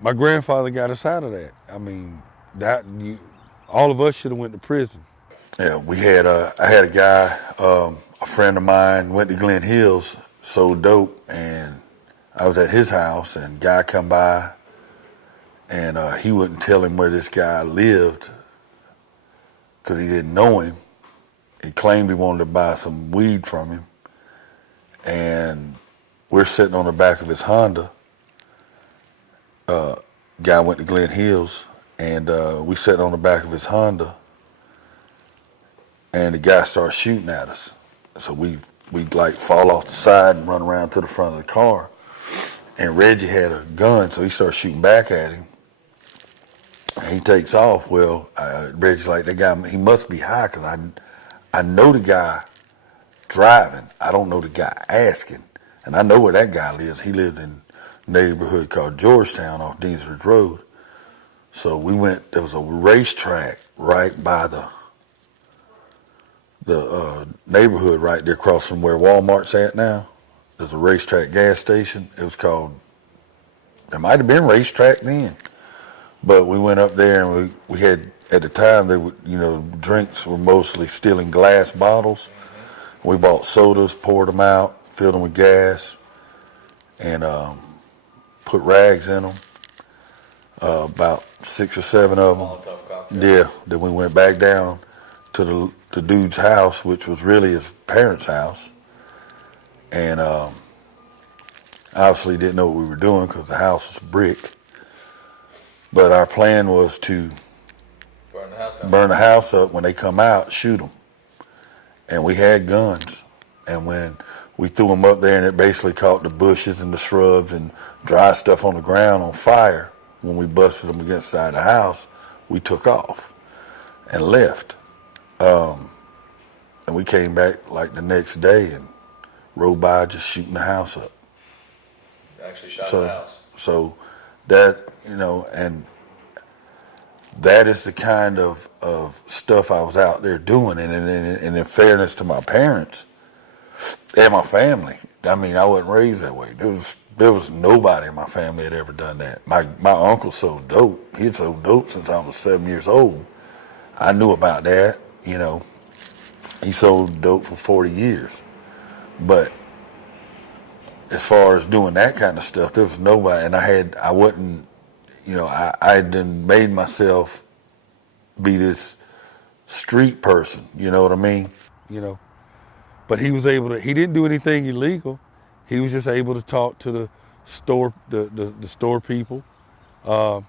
my grandfather got us out of that. I mean, all of us should have went to prison. Yeah, I had a guy, a friend of mine, went to Glen Hills, sold dope, and I was at his house, and guy come by, and he wouldn't tell him where this guy lived, because he didn't know him. He claimed he wanted to buy some weed from him. And we're sitting on the back of his Honda. Guy went to Glen Hills, and we sat on the back of his Honda, and the guy started shooting at us. So we like fall off the side and run around to the front of the car. And Reggie had a gun, so he started shooting back at him. And he takes off. Well, Reggie's like, that guy, he must be high, because I know the guy driving. I don't know the guy asking. And I know where that guy lives. He lives in a neighborhood called Georgetown off Deansford Road. So we went, there was a racetrack right by the neighborhood right there across from where Walmart's at now. There's a racetrack gas station. It was called, there might have been racetrack then. But we went up there and we had, at the time, they would, drinks were mostly still in glass bottles. We bought sodas, poured them out, filled them with gas, and put rags in them. About 6 or 7 of them. Yeah. Then we went back down to the dude's house, which was really his parents' house, and obviously didn't know what we were doing because the house was brick. But our plan was to burn the house up. When they come out, shoot them. And we had guns. And when we threw them up there, and it basically caught the bushes and the shrubs and dry stuff on the ground on fire, when we busted them against the side of the house, we took off and left. And we came back like the next day and rode by just shooting the house up. Actually shot the house. So that, and that is the kind of stuff I was out there doing. And in fairness to my parents and my family, I mean, I wasn't raised that way. There was nobody in my family that ever done that. My uncle sold dope. He had sold dope since I was 7 years old. I knew about that, He sold dope for 40 years. But as far as doing that kind of stuff, there was nobody. And I wasn't, I had done made myself be this street person, you know what I mean? But he was able to, he didn't do anything illegal. He was just able to talk to the store, the store people, and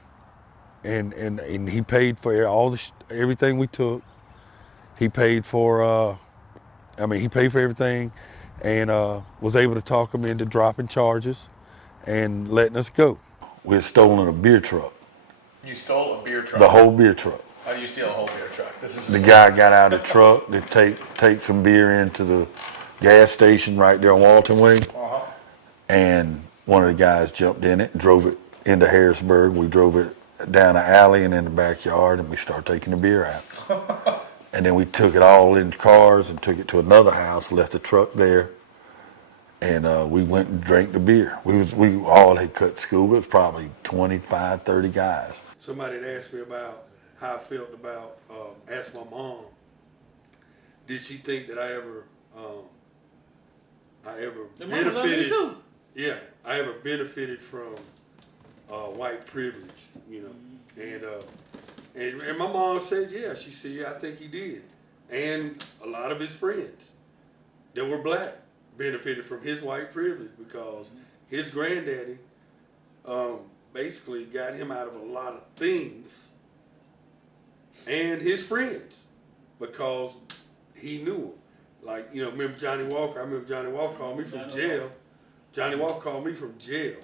he paid for everything we took. He paid for, he paid for everything, and was able to talk him into dropping charges and letting us go. We had stolen a beer truck. You stole a beer truck? The whole beer truck. How do you steal a whole beer truck? The guy got out of the truck to take some beer into the gas station right there on Walton Way. And one of the guys jumped in it and drove it into Harrisburg. We drove it down an alley and in the backyard, and we started taking the beer out. And then we took it all in cars and took it to another house, left the truck there, and we went and drank the beer. We all had cut school. It was probably 25, 30 guys. Somebody had asked me about how I felt about, asked my mom, did she think that I ever benefited? Yeah, I ever benefited from white privilege, and my mom said, yeah. She said, yeah, I think he did, and a lot of his friends that were black benefited from his white privilege because his granddaddy basically got him out of a lot of things, and his friends, because he knew him. Like, remember Johnny Walker? I remember Johnny Walker called me from jail. Johnny Walker called me from jail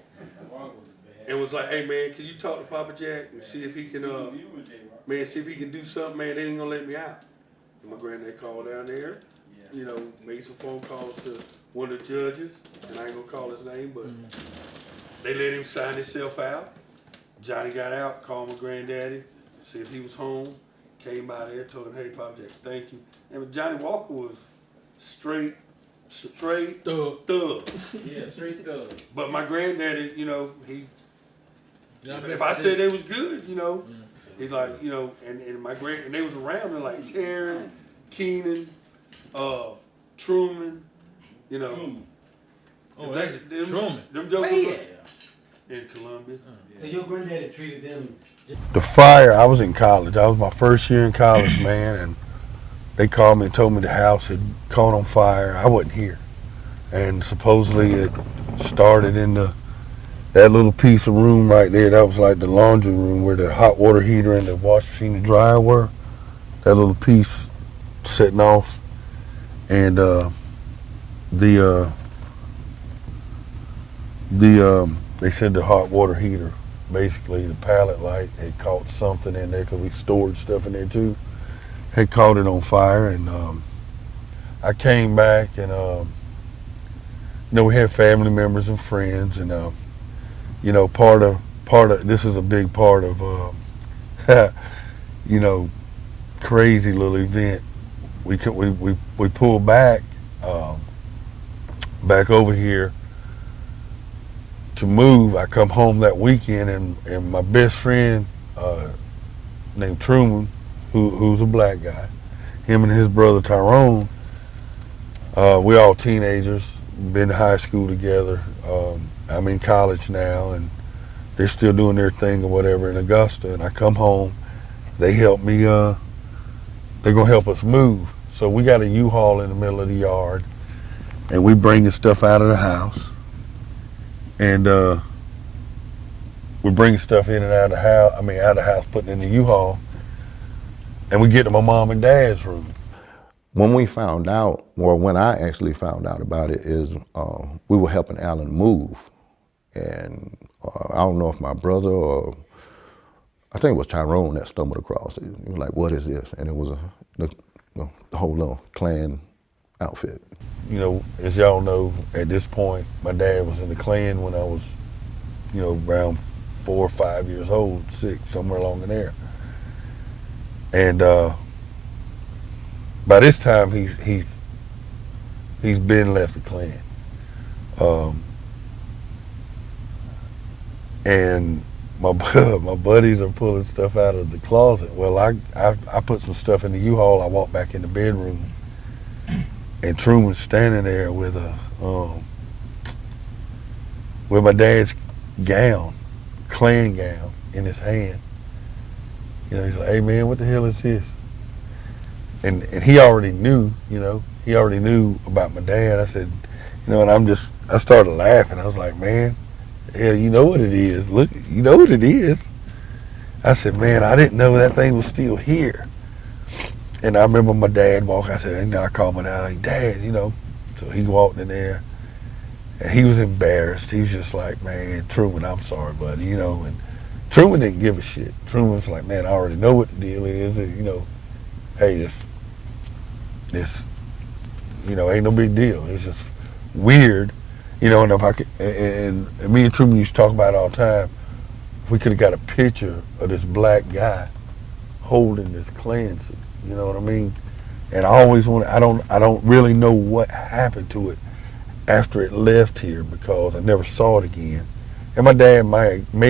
and was like, hey, man, can you talk to Papa Jack and see if he can, see if he can do something, man, they ain't gonna let me out. And my granddad called down there, made some phone calls to one of the judges, and I ain't gonna call his name, but they let him sign himself out. Johnny got out, called my granddaddy, see if he was home, came by there, told him, hey, Papa Jack, thank you. And Johnny Walker was straight thug. Yeah, straight thug. But my granddaddy, if I said they was good, he's like, and my and they was around them like Taryn, Keenan, Truman, Truman. Oh, them Truman. Them jokers in Columbia. So your granddaddy treated them The fire, I was in college. I was my first year in college, man, and they called me and told me the house had caught on fire. I wasn't here. And supposedly it started in that little piece of room right there. That was like the laundry room where the hot water heater and the wash machine and dryer were. That little piece setting off. And they said the hot water heater, basically the pallet light, had caught something in there because we stored stuff in there too. Had caught it on fire, and I came back, and we had family members and friends, and part of this is a big part of crazy little event. We pulled back over here to move. I come home that weekend, and my best friend named Truman, who's a black guy, him and his brother Tyrone, we all teenagers, been to high school together. I'm in college now, and they're still doing their thing or whatever in Augusta. And I come home, they help me. They're gonna help us move. So we got a U-Haul in the middle of the yard, and we bringing stuff out of the house. And we're bringing stuff in and out of the house. Out of the house, putting it in the U-Haul. And we get to my mom and dad's room. When we found out, or when I actually found out about it, is we were helping Alan move. And I don't know if my brother or I think it was Tyrone that stumbled across it. He was like, "What is this?" And it was the whole little Klan outfit. As y'all know, at this point, my dad was in the Klan when I was, around 4 or 5 years old, 6, somewhere along in there. And by this time, he's been left the Klan. And my buddies are pulling stuff out of the closet. Well, I put some stuff in the U-Haul. I walked back in the bedroom, and Truman's standing there with my dad's gown, Klan gown, in his hand. He's like, "Hey man, what the hell is this?" And he already knew, he already knew about my dad. I said, and I started laughing. I was like, "Man, hell, you know what it is. Look, you know what it is." I said, "Man, I didn't know that thing was still here." And I remember my dad walking. I said, I called my dad, "Dad," So he walked in there, and he was embarrassed. He was just like, "Man, Truman, I'm sorry, buddy," And Truman didn't give a shit. Truman was like, "Man, I already know what the deal is. Hey, this, ain't no big deal. It's just weird." And if I could, and me and Truman used to talk about it all the time, we could have got a picture of this black guy holding this Klan suit. You know what I mean? And I always I don't really know what happened to it after it left here, because I never saw it again. And my dad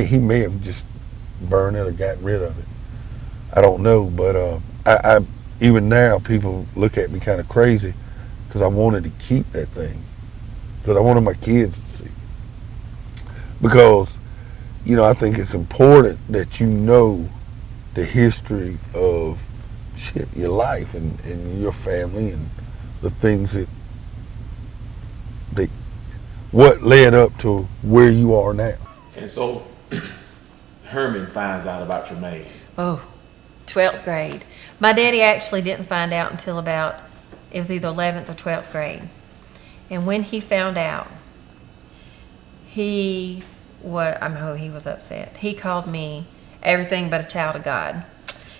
he may have just burned it or got rid of it. I don't know, but I even now people look at me kind of crazy because I wanted to keep that thing. Because I wanted my kids to see. Because, I think it's important that you know the history of your life and your family and the things that what led up to where you are now. And so Herman finds out about Tremaine. Oh, 12th grade. My daddy actually didn't find out until it was either 11th or 12th grade. And when he found out, he was upset. He called me everything but a child of God.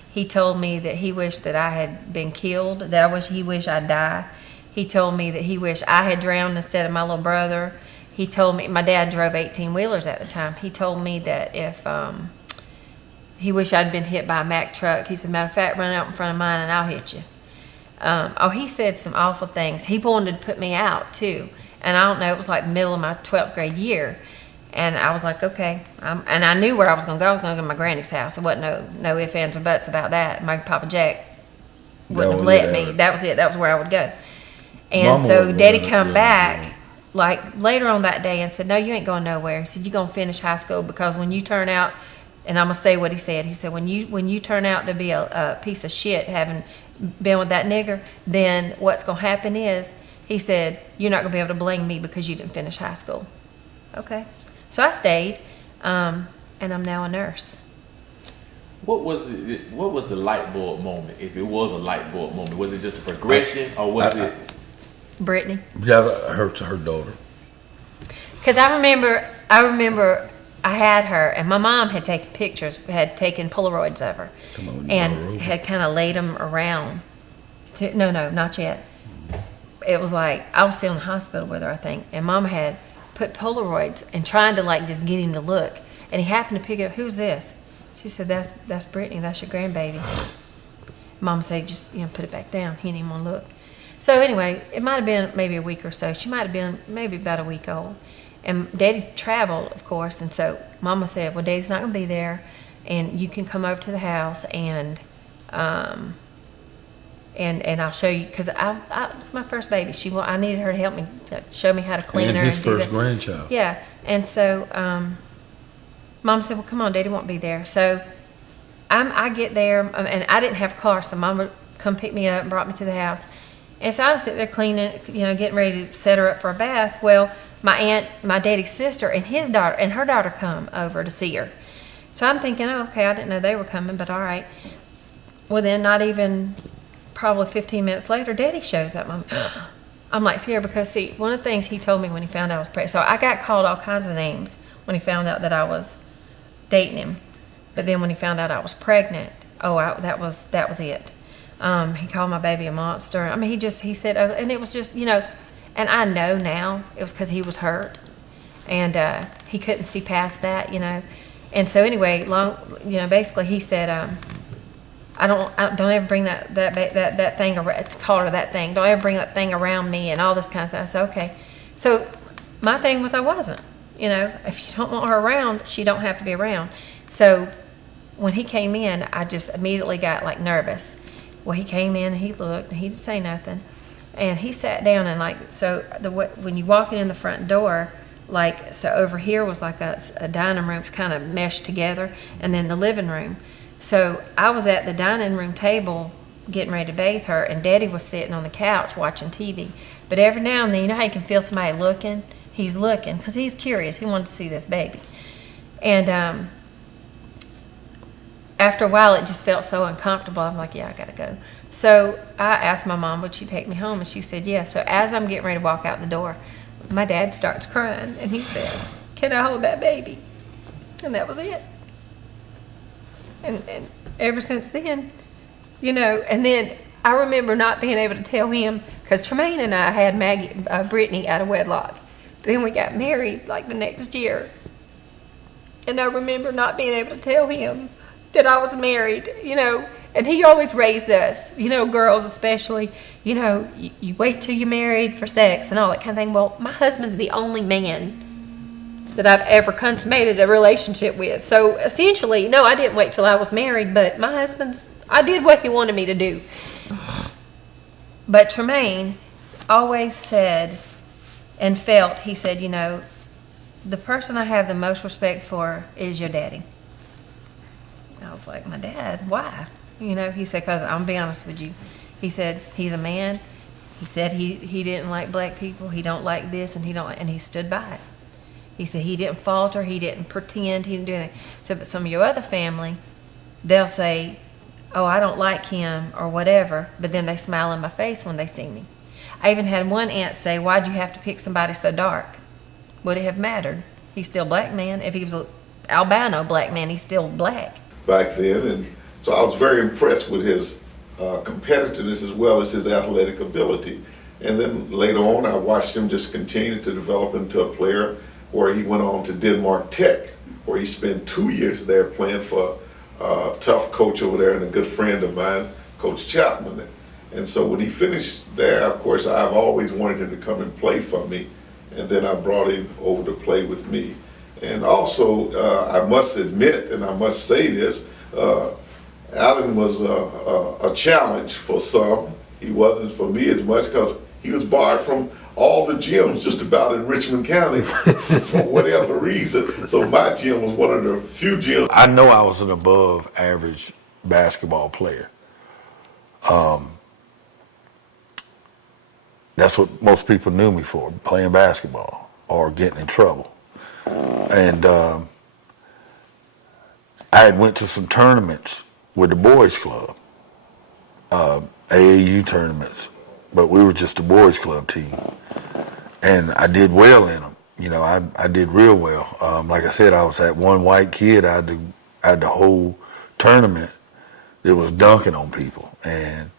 He told me that he wished that I had been killed, that he wished I'd die. He told me that he wished I had drowned instead of my little brother. He told me, my dad drove 18-wheelers at the time. He told me that if he wished I'd been hit by a Mack truck. He said, "Matter of fact, run out in front of mine and I'll hit you." He said some awful things. He wanted to put me out too. And I don't know, it was like the middle of my 12th grade year. And I was like, okay. And I knew where I was going to go. I was going to go to my granny's house. There wasn't no ifs, ands, or buts about that. My Papa Jack wouldn't have let me. That was it. That was where I would go. And so Daddy come back like later on that day and said, "No, you ain't going nowhere." He said, "You're going to finish high school, because when you turn out And I'm gonna say what he said. He said, when you turn out to be a piece of shit having been with that nigger, then what's gonna happen is, he said, you're not gonna be able to blame me because you didn't finish high school. Okay, so I stayed, and I'm now a nurse. What was the light bulb moment? If it was a light bulb moment, was it just a progression, or was it? Brittany. Yeah, her daughter. Because I remember I had her, and my mom had taken pictures, had taken Polaroids of her, and had kind of laid them around. No, not yet. It was like, I was still in the hospital with her, I think, and Mama had put Polaroids and trying to like just get him to look, and he happened to pick it up. Who's this? She said, that's Brittany, that's your grandbaby. Mama said, just put it back down. He didn't want to look. So anyway, it might have been maybe a week or so. She might have been maybe about a week old. And Daddy traveled, of course, and so Mama said, well, Daddy's not going to be there, and you can come over to the house and I'll show you, because it's my first baby. I needed her to help me, show me how to clean her. And his first grandchild. Yeah, and so Mama said, well, come on, Daddy won't be there. So I get there, and I didn't have a car, so Mama come pick me up and brought me to the house. And so I was sitting there cleaning, getting ready to set her up for a bath. Well, my aunt, my daddy's sister, and her daughter come over to see her. So I'm thinking, oh, okay, I didn't know they were coming, but all right. Well, then not even probably 15 minutes later, Daddy shows up. I'm like scared because, see, one of the things he told me when he found out I was pregnant, so I got called all kinds of names when he found out that I was dating him. But then when he found out I was pregnant, that was it. He called my baby a monster. I mean, he said, and it was just, and I know now it was because he was hurt, and he couldn't see past that, And so anyway, basically he said, don't ever bring that thing around. Call her that thing. Don't ever bring that thing around me and all this kind of stuff. I said, okay. So my thing was I wasn't. If you don't want her around, she don't have to be around. So when he came in, I just immediately got like nervous. Well, he came in and he looked and he didn't say nothing. And he sat down and when you walk in the front door, so over here was like a dining room, it's kind of meshed together, and then the living room. So I was at the dining room table getting ready to bathe her, and Daddy was sitting on the couch watching TV. But every now and then, you know how you can feel somebody looking? He's looking because he's curious. He wanted to see this baby. And after a while, it just felt so uncomfortable. I'm like, yeah, I gotta go. So I asked my mom, would she take me home? And she said, yeah. So as I'm getting ready to walk out the door, my dad starts crying, and he says, can I hold that baby? And that was it. And ever since then, and then I remember not being able to tell him, because Tremaine and I had Brittany out of wedlock. Then we got married like the next year. And I remember not being able to tell him that I was married, and he always raised us, girls especially, you wait till you're married for sex and all that kind of thing. Well, my husband's the only man that I've ever consummated a relationship with. So essentially, no, I didn't wait till I was married, but my husband's, I did what he wanted me to do. But Tremaine always said and felt, he said, the person I have the most respect for is your daddy. I was like, my dad? Why? He said, because I'm be honest with you. He said, he's a man. He said he didn't like black people. He don't like this, and he stood by it. He said he didn't falter. He didn't pretend. He didn't do anything. So, but some of your other family, they'll say, oh, I don't like him or whatever, but then they smile in my face when they see me. I even had one aunt say, why'd you have to pick somebody so dark? Would it have mattered? He's still a black man. If he was an albino black man, he's still black. Back then, and so I was very impressed with his competitiveness as well as his athletic ability. And then later on, I watched him just continue to develop into a player where he went on to Denmark Tech, where he spent 2 years there playing for a tough coach over there and a good friend of mine, Coach Chapman. And so when he finished there, of course, I've always wanted him to come and play for me, and then I brought him over to play with me. And also, I must admit, and I must say this, Allen was a challenge for some. He wasn't for me as much because he was barred from all the gyms just about in Richmond County for whatever reason. So my gym was one of the few gyms. I know I was an above average basketball player. That's what most people knew me for, playing basketball or getting in trouble. And I had went to some tournaments with the boys club, AAU tournaments, but we were just a boys club team. And I did well in them. You know, I did real well. Like I said, I was that one white kid. I had the whole tournament that was dunking on people. And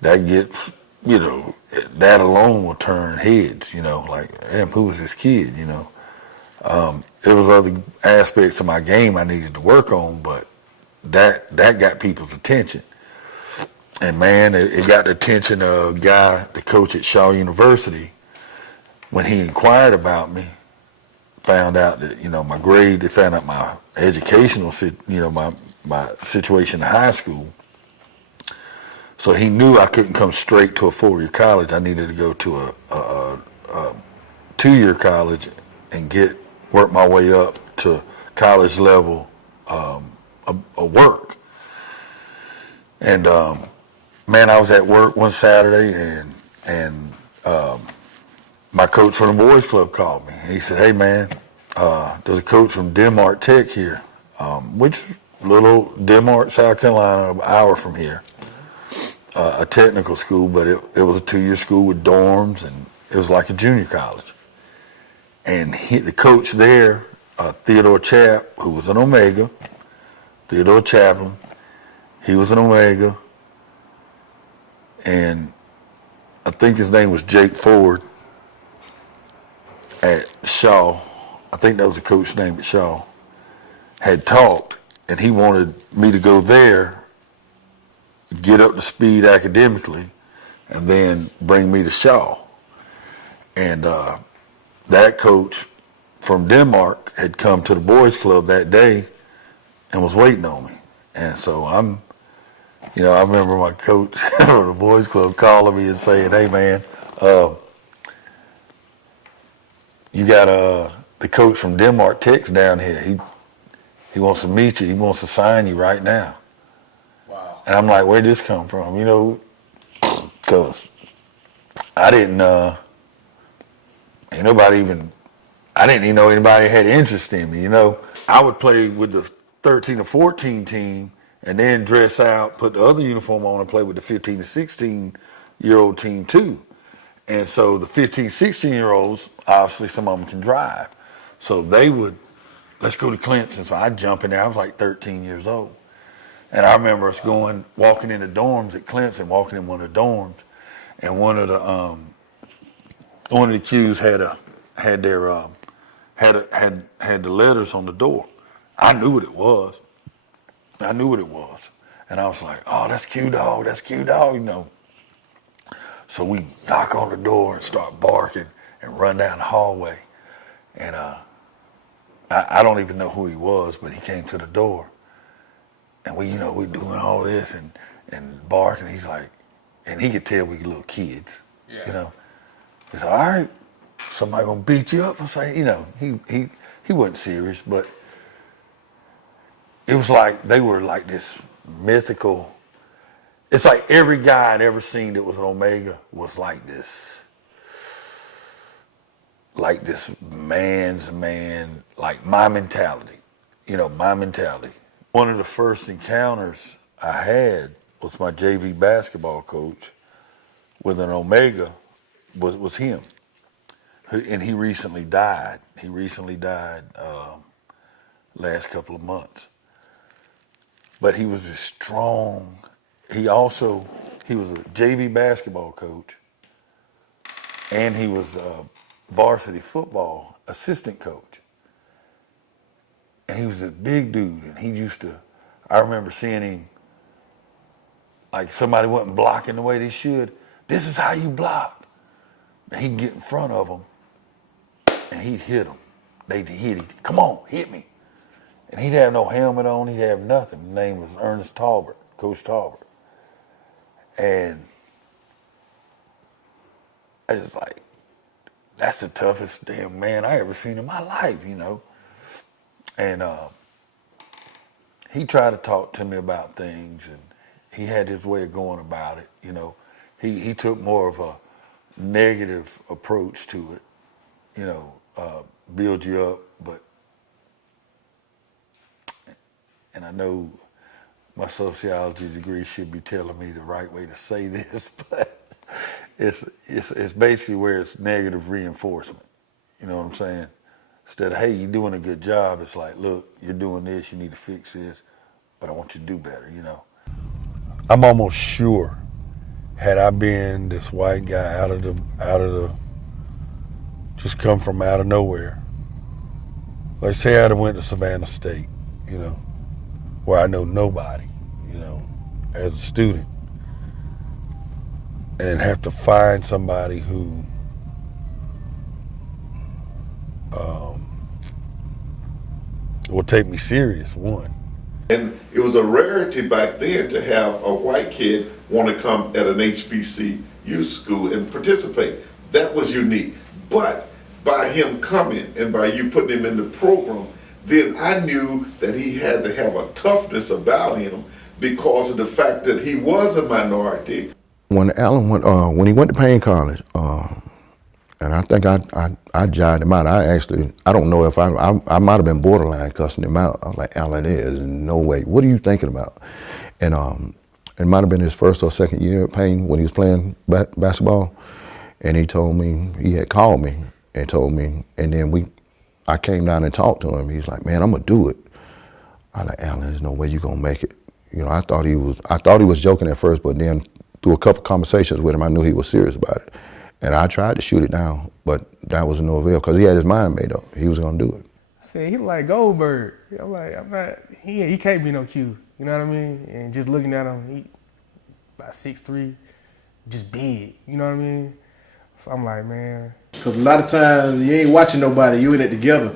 that gets, you know, that alone will turn heads, you know, like, damn, who was this kid, you know? There was other aspects of my game I needed to work on, but that got people's attention. And man, it got the attention of a guy, the coach at Shaw University. When he inquired about me, found out that, you know, my grade, they found out my educational, you know, my situation in high school. So he knew I couldn't come straight to a 4-year college. I needed to go to a 2-year college and work my way up to college level of work. And man, I was at work one Saturday and my coach from the boys club called me. He said, "Hey man, there's a coach from Denmark Tech here, which little Denmark, South Carolina, an hour from here. A technical school, but it was a 2-year school with dorms, and it was like a junior college. And the coach there, Theodore Chapp, who was an Omega, Theodore Chaplin, he was an Omega, and I think his name was Jake Ford at Shaw. I think that was the coach's name at Shaw. Had talked, and he wanted me to go there, get up to speed academically, and then bring me to Shaw. And that coach from Denmark had come to the boys club that day and was waiting on me. And so I remember my coach from the boys club calling me and saying, "Hey man, you got the coach from Denmark Tech's down here. He wants to meet you. He wants to sign you right now." And I'm like, where'd this come from? You know, because I didn't even know anybody had interest in me, you know. I would play with the 13 or 14 team and then dress out, put the other uniform on and play with the 15 to 16-year-old team too. And so the 15, 16-year-olds, obviously some of them can drive. So they would, let's go to Clemson. So I'd jump in there. I was like 13 years old. And I remember us walking in the dorms at Clemson, walking in one of the dorms, and one of the Qs had the letters on the door. I knew what it was. And I was like, "Oh, that's Q Dog, you know." So we knock on the door and start barking and run down the hallway. And I don't even know who he was, but he came to the door. And we doing all this and barking. He's like, and he could tell we little kids, you know. He's like, "All right, somebody gonna beat you up for saying," you know, he wasn't serious, but it was like they were like this mythical. It's like every guy I'd ever seen that was an Omega was like this man's man, like my mentality, you know, my mentality. One of the first encounters I had was my JV basketball coach with an Omega was him. And he recently died. Last couple of months. But he was a strong, he was a JV basketball coach, and he was a varsity football assistant coach. And he was a big dude, and I remember seeing him, like somebody wasn't blocking the way they should. "This is how you block." And he'd get in front of them, and he'd hit them. They'd hit him. "Come on, hit me." And he'd have no helmet on, he'd have nothing. His name was Ernest Talbert, Coach Talbert. And I just like, that's the toughest damn man I ever seen in my life, you know. And he tried to talk to me about things, and he had his way of going about it, you know. He took more of a negative approach to it, you know, build you up, but, and I know my sociology degree should be telling me the right way to say this, but it's basically where it's negative reinforcement. You know what I'm saying? Instead of, hey, you're doing a good job, it's like, look, you're doing this, you need to fix this, but I want you to do better, you know? I'm almost sure, had I been this white guy out of the, just come from out of nowhere, like say I'd have went to Savannah State, you know, where I know nobody, you know, as a student, and have to find somebody who will take me serious, one. And it was a rarity back then to have a white kid want to come at an HBCU school and participate. That was unique. But by him coming and by you putting him in the program, then I knew that he had to have a toughness about him because of the fact that he was a minority. When Alan went, when he went to Payne College, and I think I jived him out. I don't know if I might have been borderline cussing him out. I was like, Alan, there is no way. What are you thinking about? And it might have been his first or second year at Payne when he was playing basketball. And he told me, he had called me and told me, and then I came down and talked to him. He's like, man, I'm gonna do it. I like, Alan, there's no way you're gonna make it. You know, I thought he was joking at first, but then through a couple conversations with him, I knew he was serious about it. And I tried to shoot it down, but that was no avail because he had his mind made up. He was gonna do it. I said, he like Goldberg. I'm like, he can't be no Q. You know what I mean? And just looking at him, he about 6'3", just big. You know what I mean? So I'm like, man. Because a lot of times you ain't watching nobody, you in it together.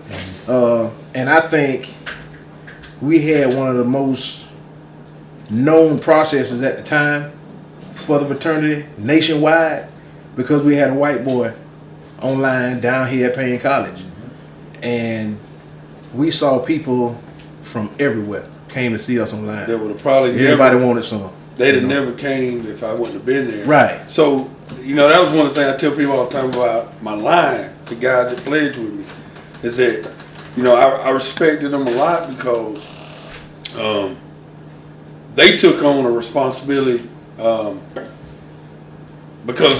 And I think we had one of the most known processes at the time for the fraternity nationwide, because we had a white boy online down here at Payne College. And we saw people from everywhere came to see us online. That would have probably everybody wanted some. They'd have never came if I wouldn't have been there. Right. So, you know, that was one of the things I tell people all the time about my line, the guys that pledged with me, is that, you know, I respected them a lot because they took on a responsibility because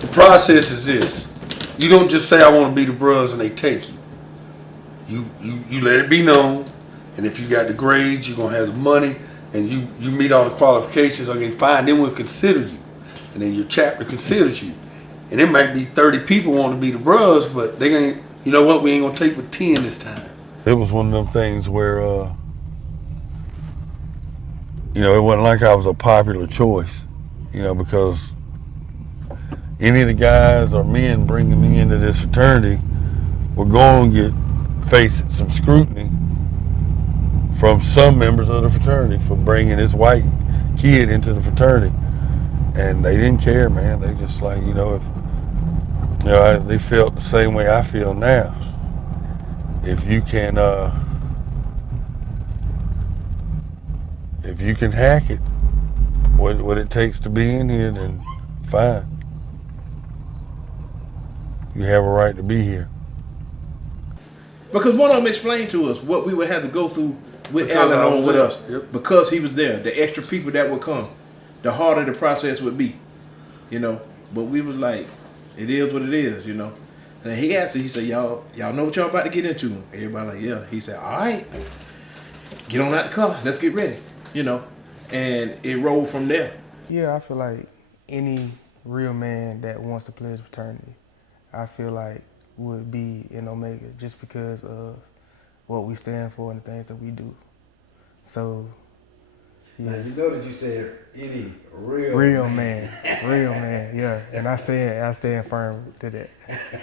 the process is this. You don't just say, I want to be the bros, and they take you. You let it be known, and if you got the grades, you're going to have the money, and you meet all the qualifications, okay, fine, then we'll consider you. And then your chapter considers you. And it might be 30 people want to be the bros, but they ain't, you know what, we ain't going to take with 10 this time. It was one of them things where, you know, it wasn't like I was a popular choice, you know, because any of the guys or men bringing me into this fraternity were going to face some scrutiny from some members of the fraternity for bringing this white kid into the fraternity. And they didn't care, man. They just like, you know, they felt the same way I feel now. If you can hack it, what it takes to be in here, then fine. You have a right to be here. Because one of them explained to us what we would have to go through with Alan on with us. Yep. Because he was there, the extra people that would come, the harder the process would be, you know. But we was like, it is what it is, you know. And he asked, he said, y'all know what y'all about to get into? Everybody like, yeah. He said, all right, get on out the car, let's get ready, you know. And it rolled from there. Yeah, I feel like any real man that wants to pledge fraternity, I feel like would be in Omega just because of what we stand for and the things that we do. So, yeah. Now, you know that you said any real man, yeah. And I stand firm to that.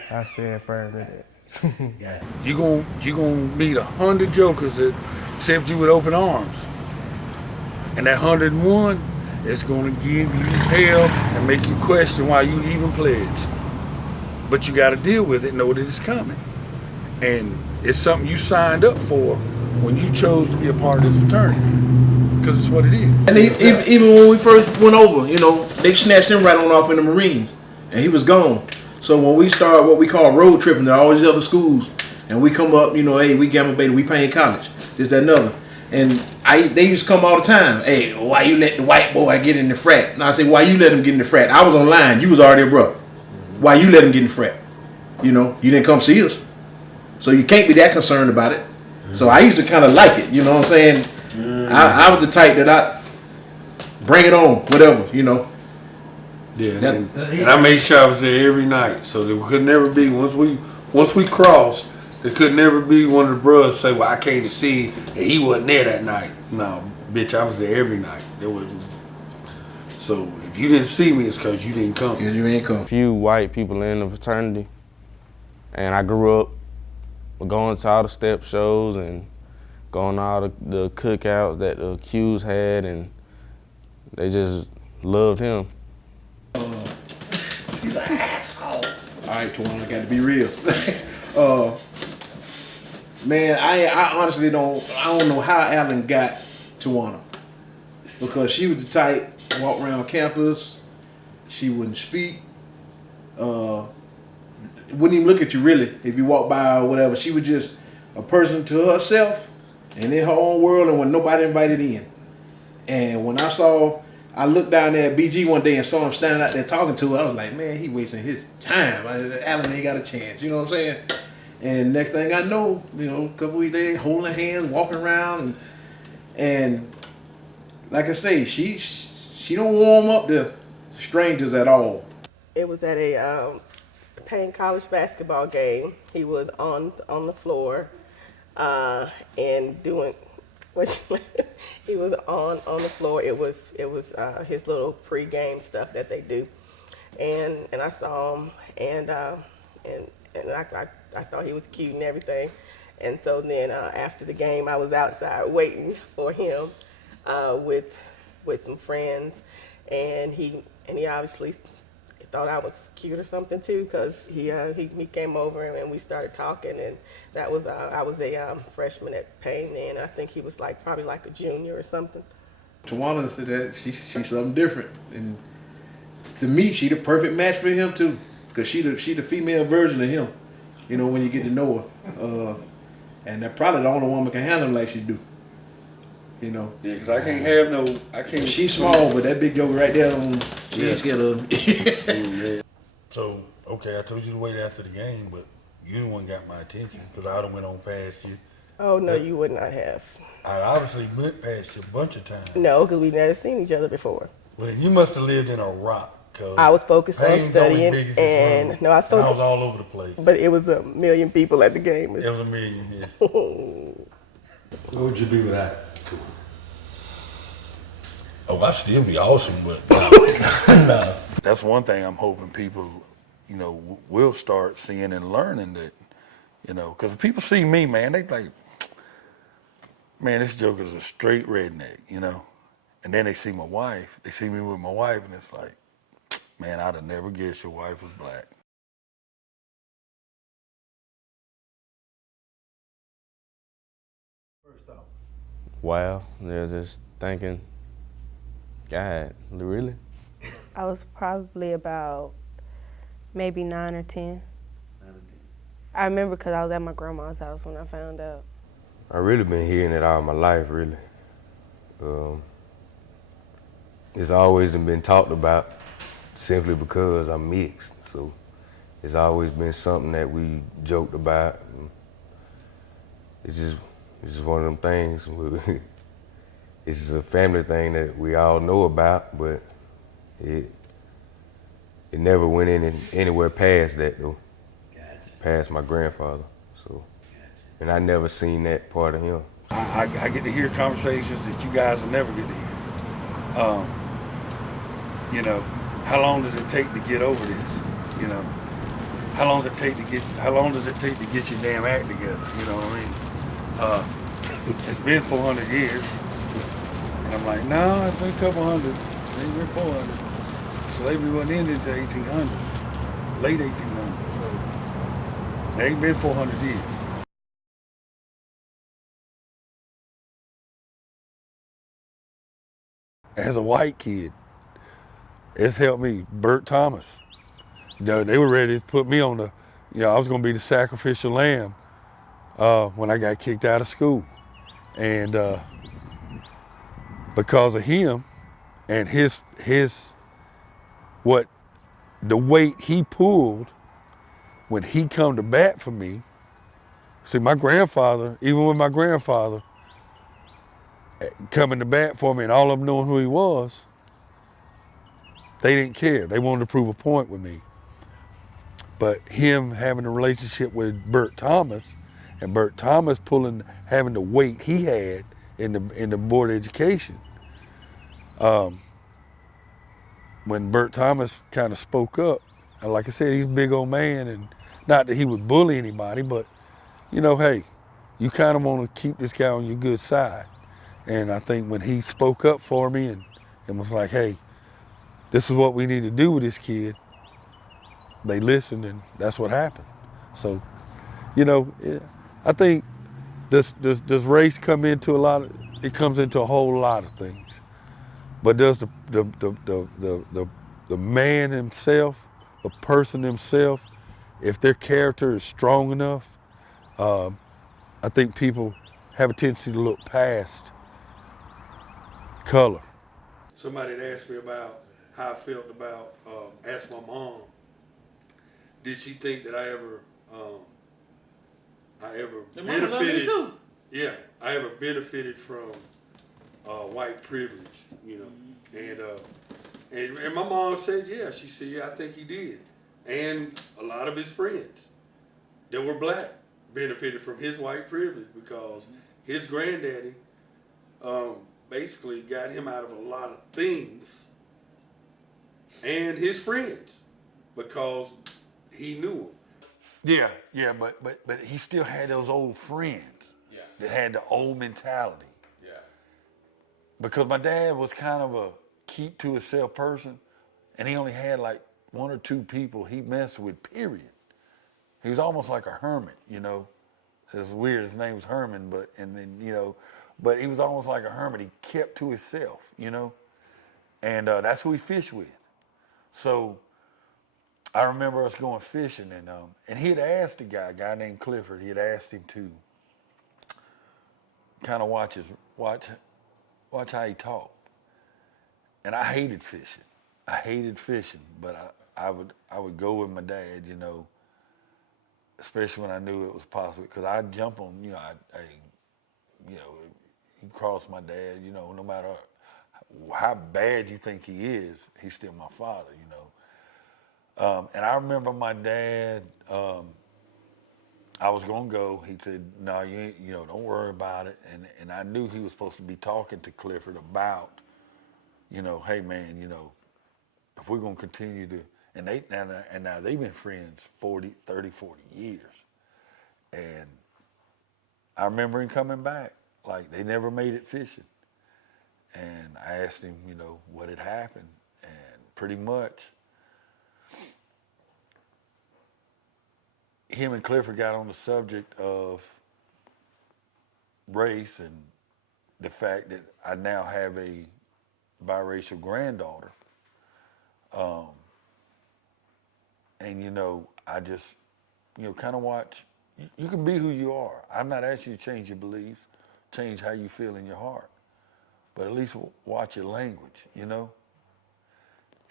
I stand firm to that. You gonna meet 100 jokers that accept you with open arms, and that 101 is gonna give you hell and make you question why you even pledged. but you got to deal with it, know that it's coming. And it's something you signed up for when you chose to be a part of this fraternity, because it's what it is. And even when we first went over, you know, they snatched him right on off in the Marines, and he was gone. So when we started what we call road tripping to all these other schools, and we come up, you know, hey, we Gamma Beta, we paying college, this, that, another. And they used to come all the time. Hey, why you let the white boy get in the frat? And I say, why you let him get in the frat? I was online. You was already a brother. Why you let him get in the frat? You know, you didn't come see us. So you can't be that concerned about it. So I used to kind of like it. You know what I'm saying? I was the type that I bring it on, whatever, you know. Yeah, and I made sure I was there every night. So there could never be, once we crossed, there could never be one of the brothers say, well, I came to see and he wasn't there that night. No, bitch, I was there every night. So if you didn't see me, it's because you didn't come. Yeah, you ain't come. A few white people in the fraternity, and I grew up going to all the step shows and going to all the cookouts that the Qs had, and they just loved him. He's an asshole. All right, Tawana, I got to be real. Man, I honestly don't know how Alan got Tawana, because she was the type walk around campus, she wouldn't speak, wouldn't even look at you really if you walk by or whatever. She was just a person to herself and in her own world, and when nobody invited in. And when I looked down there at BG one day and saw him standing out there talking to her, I was like, man, he wasting his time. Alan ain't got a chance, you know what I'm saying? And next thing I know, you know, a couple weeks later, holding hands, walking around, and like I say, she don't warm up to strangers at all. It was at a Payne College basketball game. He was on the floor and doing he was on the floor. It was his little pregame stuff that they do, and I saw him, and I thought he was cute and everything. And so then after the game, I was outside waiting for him with some friends, and he obviously thought I was cute or something too, because he came over and we started talking, and that was I was a freshman at Payne then. I think he was probably like a junior or something. Tawana said that she's something different, and to me, she the perfect match for him too, because she the female version of him. You know, when you get to know her, and that probably the only woman can handle him like she do. You know. Yeah, because I can't. She's small, but that big joker right there, she ain't scared of him. So, okay, I told you to wait after the game, but you the one got my attention because I done went on past you. Oh, no, you would not have. I obviously went past you a bunch of times. No, because we've never seen each other before. Well, then you must have lived in a rock. I was focused on studying, and I was focused. I was all over the place. But it was 1 million people at the game. It was 1 million, yeah. What would you be without? Oh, I'd still be awesome, but no. That's one thing I'm hoping people, you know, will start seeing and learning that, you know, because if people see me, man, they like, man, this joker's a straight redneck, you know. And then they see my wife. They see me with my wife, and it's like, man, I'd have never guessed your wife was black. Wow, they're just thinking, God, really? I was probably about maybe 9 or 10. I remember because I was at my grandma's house when I found out. I really been hearing it all my life, really. It's always been talked about simply because I'm mixed. So it's always been something that we joked about. It's just one of them things. It's just a family thing that we all know about, but it never went anywhere past that though. Gotcha. Past my grandfather. So, and I never seen that part of him. I get to hear conversations that you guys will never get to hear. You know, how long does it take to get over this? You know, how long does it take to get your damn act together? You know what I mean? It's been 400 years, and I'm like, no, it's been a couple hundred. It's been 400. Slavery wasn't ended until 1800s, late 1800s. So ain't been 400 years. As a white kid, it's helped me. Bert Thomas, they were ready to put me on the, I was going to be the sacrificial lamb when I got kicked out of school. And because of him and the weight he pulled when he come to bat for me. See, my grandfather, even with my grandfather coming to bat for me and all of them knowing who he was, they didn't care. They wanted to prove a point with me. But him having a relationship with Bert Thomas, and Bert Thomas having the weight he had in the board of education, when Bert Thomas kind of spoke up, and like I said, he's a big old man, and not that he would bully anybody, but hey, you kind of want to keep this guy on your good side. And I think when he spoke up for me and was like, hey, this is what we need to do with this kid, they listened, and that's what happened. So, I think does race come into it comes into a whole lot of things. But does the man himself, the person himself, if their character is strong enough, I think people have a tendency to look past color. Somebody had asked me about how I felt about, asked my mom, did she think that I ever benefited? Too. Yeah, I ever benefited from white privilege, and my mom said, yeah. She said, yeah, I think he did, and a lot of his friends that were black benefited from his white privilege because his granddaddy basically got him out of a lot of things, and his friends, because he knew them. Yeah, but he still had those old friends that had the old mentality. Yeah. Because my dad was kind of a keep to himself person, and he only had like one or two people he messed with, period. He was almost like a hermit, It's weird, his name was Herman, but he was almost like a hermit. He kept to himself, and that's who he fished with. So I remember us going fishing, and he had asked a guy named Clifford, he had asked him to kind of watch how he talked. And I hated fishing. But I would go with my dad, especially when I knew it was possible, because I'd jump on, you cross my dad, no matter how bad you think he is, he's still my father, and I remember my dad, I was gonna go. He said, "No, you ain't, don't worry about it." And I knew he was supposed to be talking to Clifford about, hey man, if we're gonna continue to, and now they've been friends 40 years, and I remember him coming back like they never made it fishing, and I asked him, what had happened, and pretty much him and Clifford got on the subject of race and the fact that I now have a biracial granddaughter. And I just, kind of watch, you can be who you are. I'm not asking you to change your beliefs, change how you feel in your heart, but at least watch your language,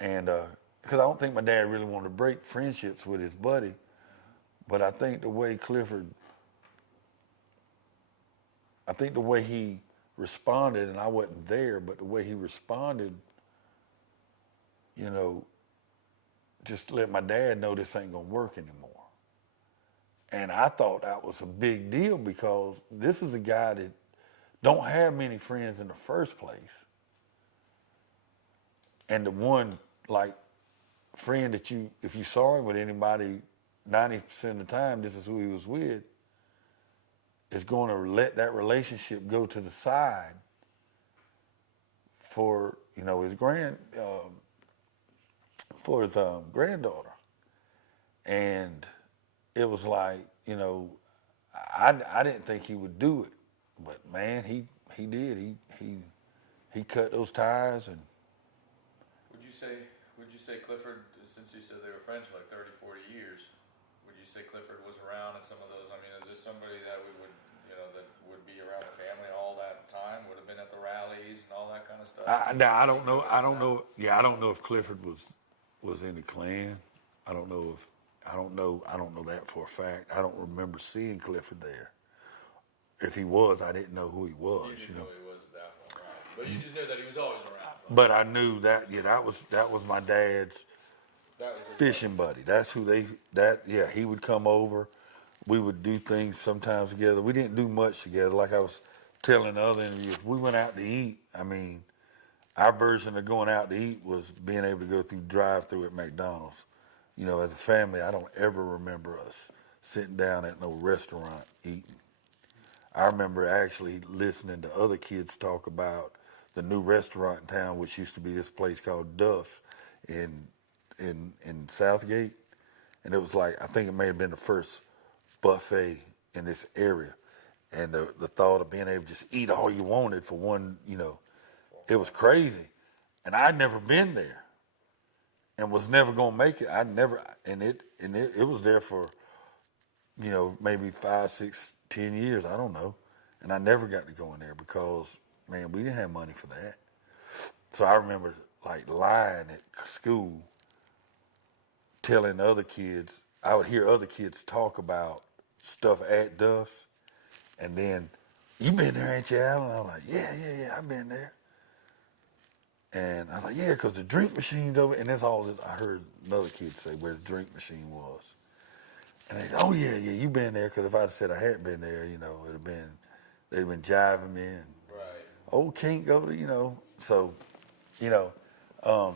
And, because I don't think my dad really wanted to break friendships with his buddy, but I think the way he responded, and I wasn't there, but the way he responded, just let my dad know this ain't gonna work anymore. And I thought that was a big deal because this is a guy that don't have many friends in the first place. And the one, like, friend that if you saw him with anybody 90% of the time, this is who he was with, is going to let that relationship go to the side for, his granddaughter. And it was like, you know, I didn't think he would do it, but man, he did. He cut those ties and. Would you say Clifford, since you said they were friends for like 30, 40 years, would you say Clifford was around at some of those? I mean, is this somebody that we would, you know, that would be around the family all that time? Would have been at the rallies and all that kind of stuff? Now I don't know. I don't know. Yeah, I don't know if Clifford was in the Klan. I don't know if I don't know. I don't know that for a fact. I don't remember seeing Clifford there. If he was, I didn't know who he was. You didn't know who he was at that point, right? But you just knew that he was always around. But I knew that. Yeah, that was my dad's fishing buddy. That's who they. Yeah, he would come over. We would do things sometimes together. We didn't do much together. Like I was telling the other interview, if we went out to eat, I mean, our version of going out to eat was being able to go through drive-through at McDonald's. You know, as a family, I don't ever remember us sitting down at no restaurant eating. I remember actually listening to other kids talk about the new restaurant in town, which used to be this place called Duff's in Southgate. And it was like, I think it may have been the first buffet in this area. And the thought of being able to just eat all you wanted for one, you know, it was crazy. And I'd never been there and was never going to make it. It was there for, you know, maybe 5, 6, 10 years. I don't know. And I never got to go in there because, man, we didn't have money for that. So I remember like lying at school, telling other kids, I would hear other kids talk about stuff at Duff's, and then, you been there, ain't you, Alan? I'm like, yeah, I've been there. And I was like, yeah, because the drink machine's over, and that's all that I heard another kid say where the drink machine was. And they said, oh yeah, you been there, because if I'd have said I hadn't been there, you know, they'd have been jiving me, and oh, can't go to, you know. So, you know, so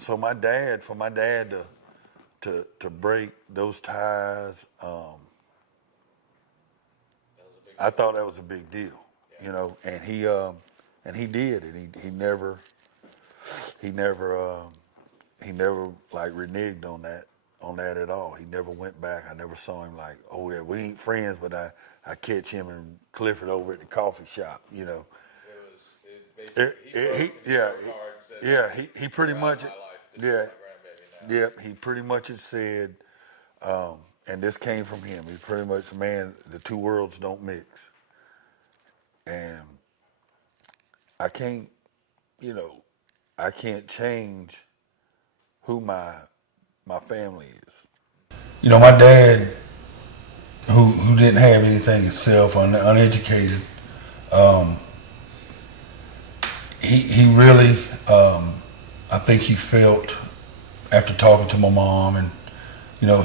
for my dad to break those ties, I thought that was a big deal, you know, and he did, and he never like reneged on that at all. He never went back. I never saw him like, oh yeah, we ain't friends, but I catch him and Clifford over at the coffee shop, you know. He pretty much, he pretty much had said, and this came from him. He pretty much, man, the two worlds don't mix. And I can't change who my family is. You know, my dad, who didn't have anything himself, uneducated, he really, I think he felt after talking to my mom, and you know,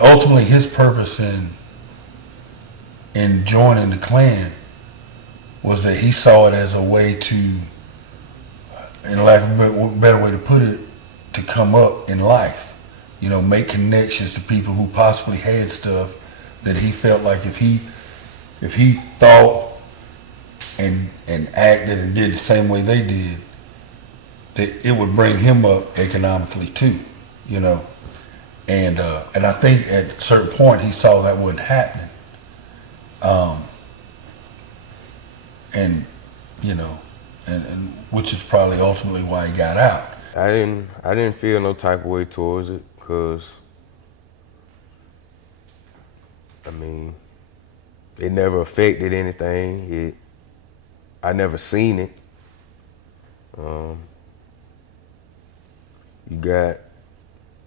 ultimately his purpose in joining the Klan was that he saw it as a way to, in lack of a better way to put it, to come up in life. You know, make connections to people who possibly had stuff that he felt like if he thought and acted and did the same way they did, that it would bring him up economically too, you know. And I think at a certain point he saw that wasn't happening. And you know, and which is probably ultimately why he got out. I didn't feel no type of way towards it, because I mean, it never affected anything. I never seen it.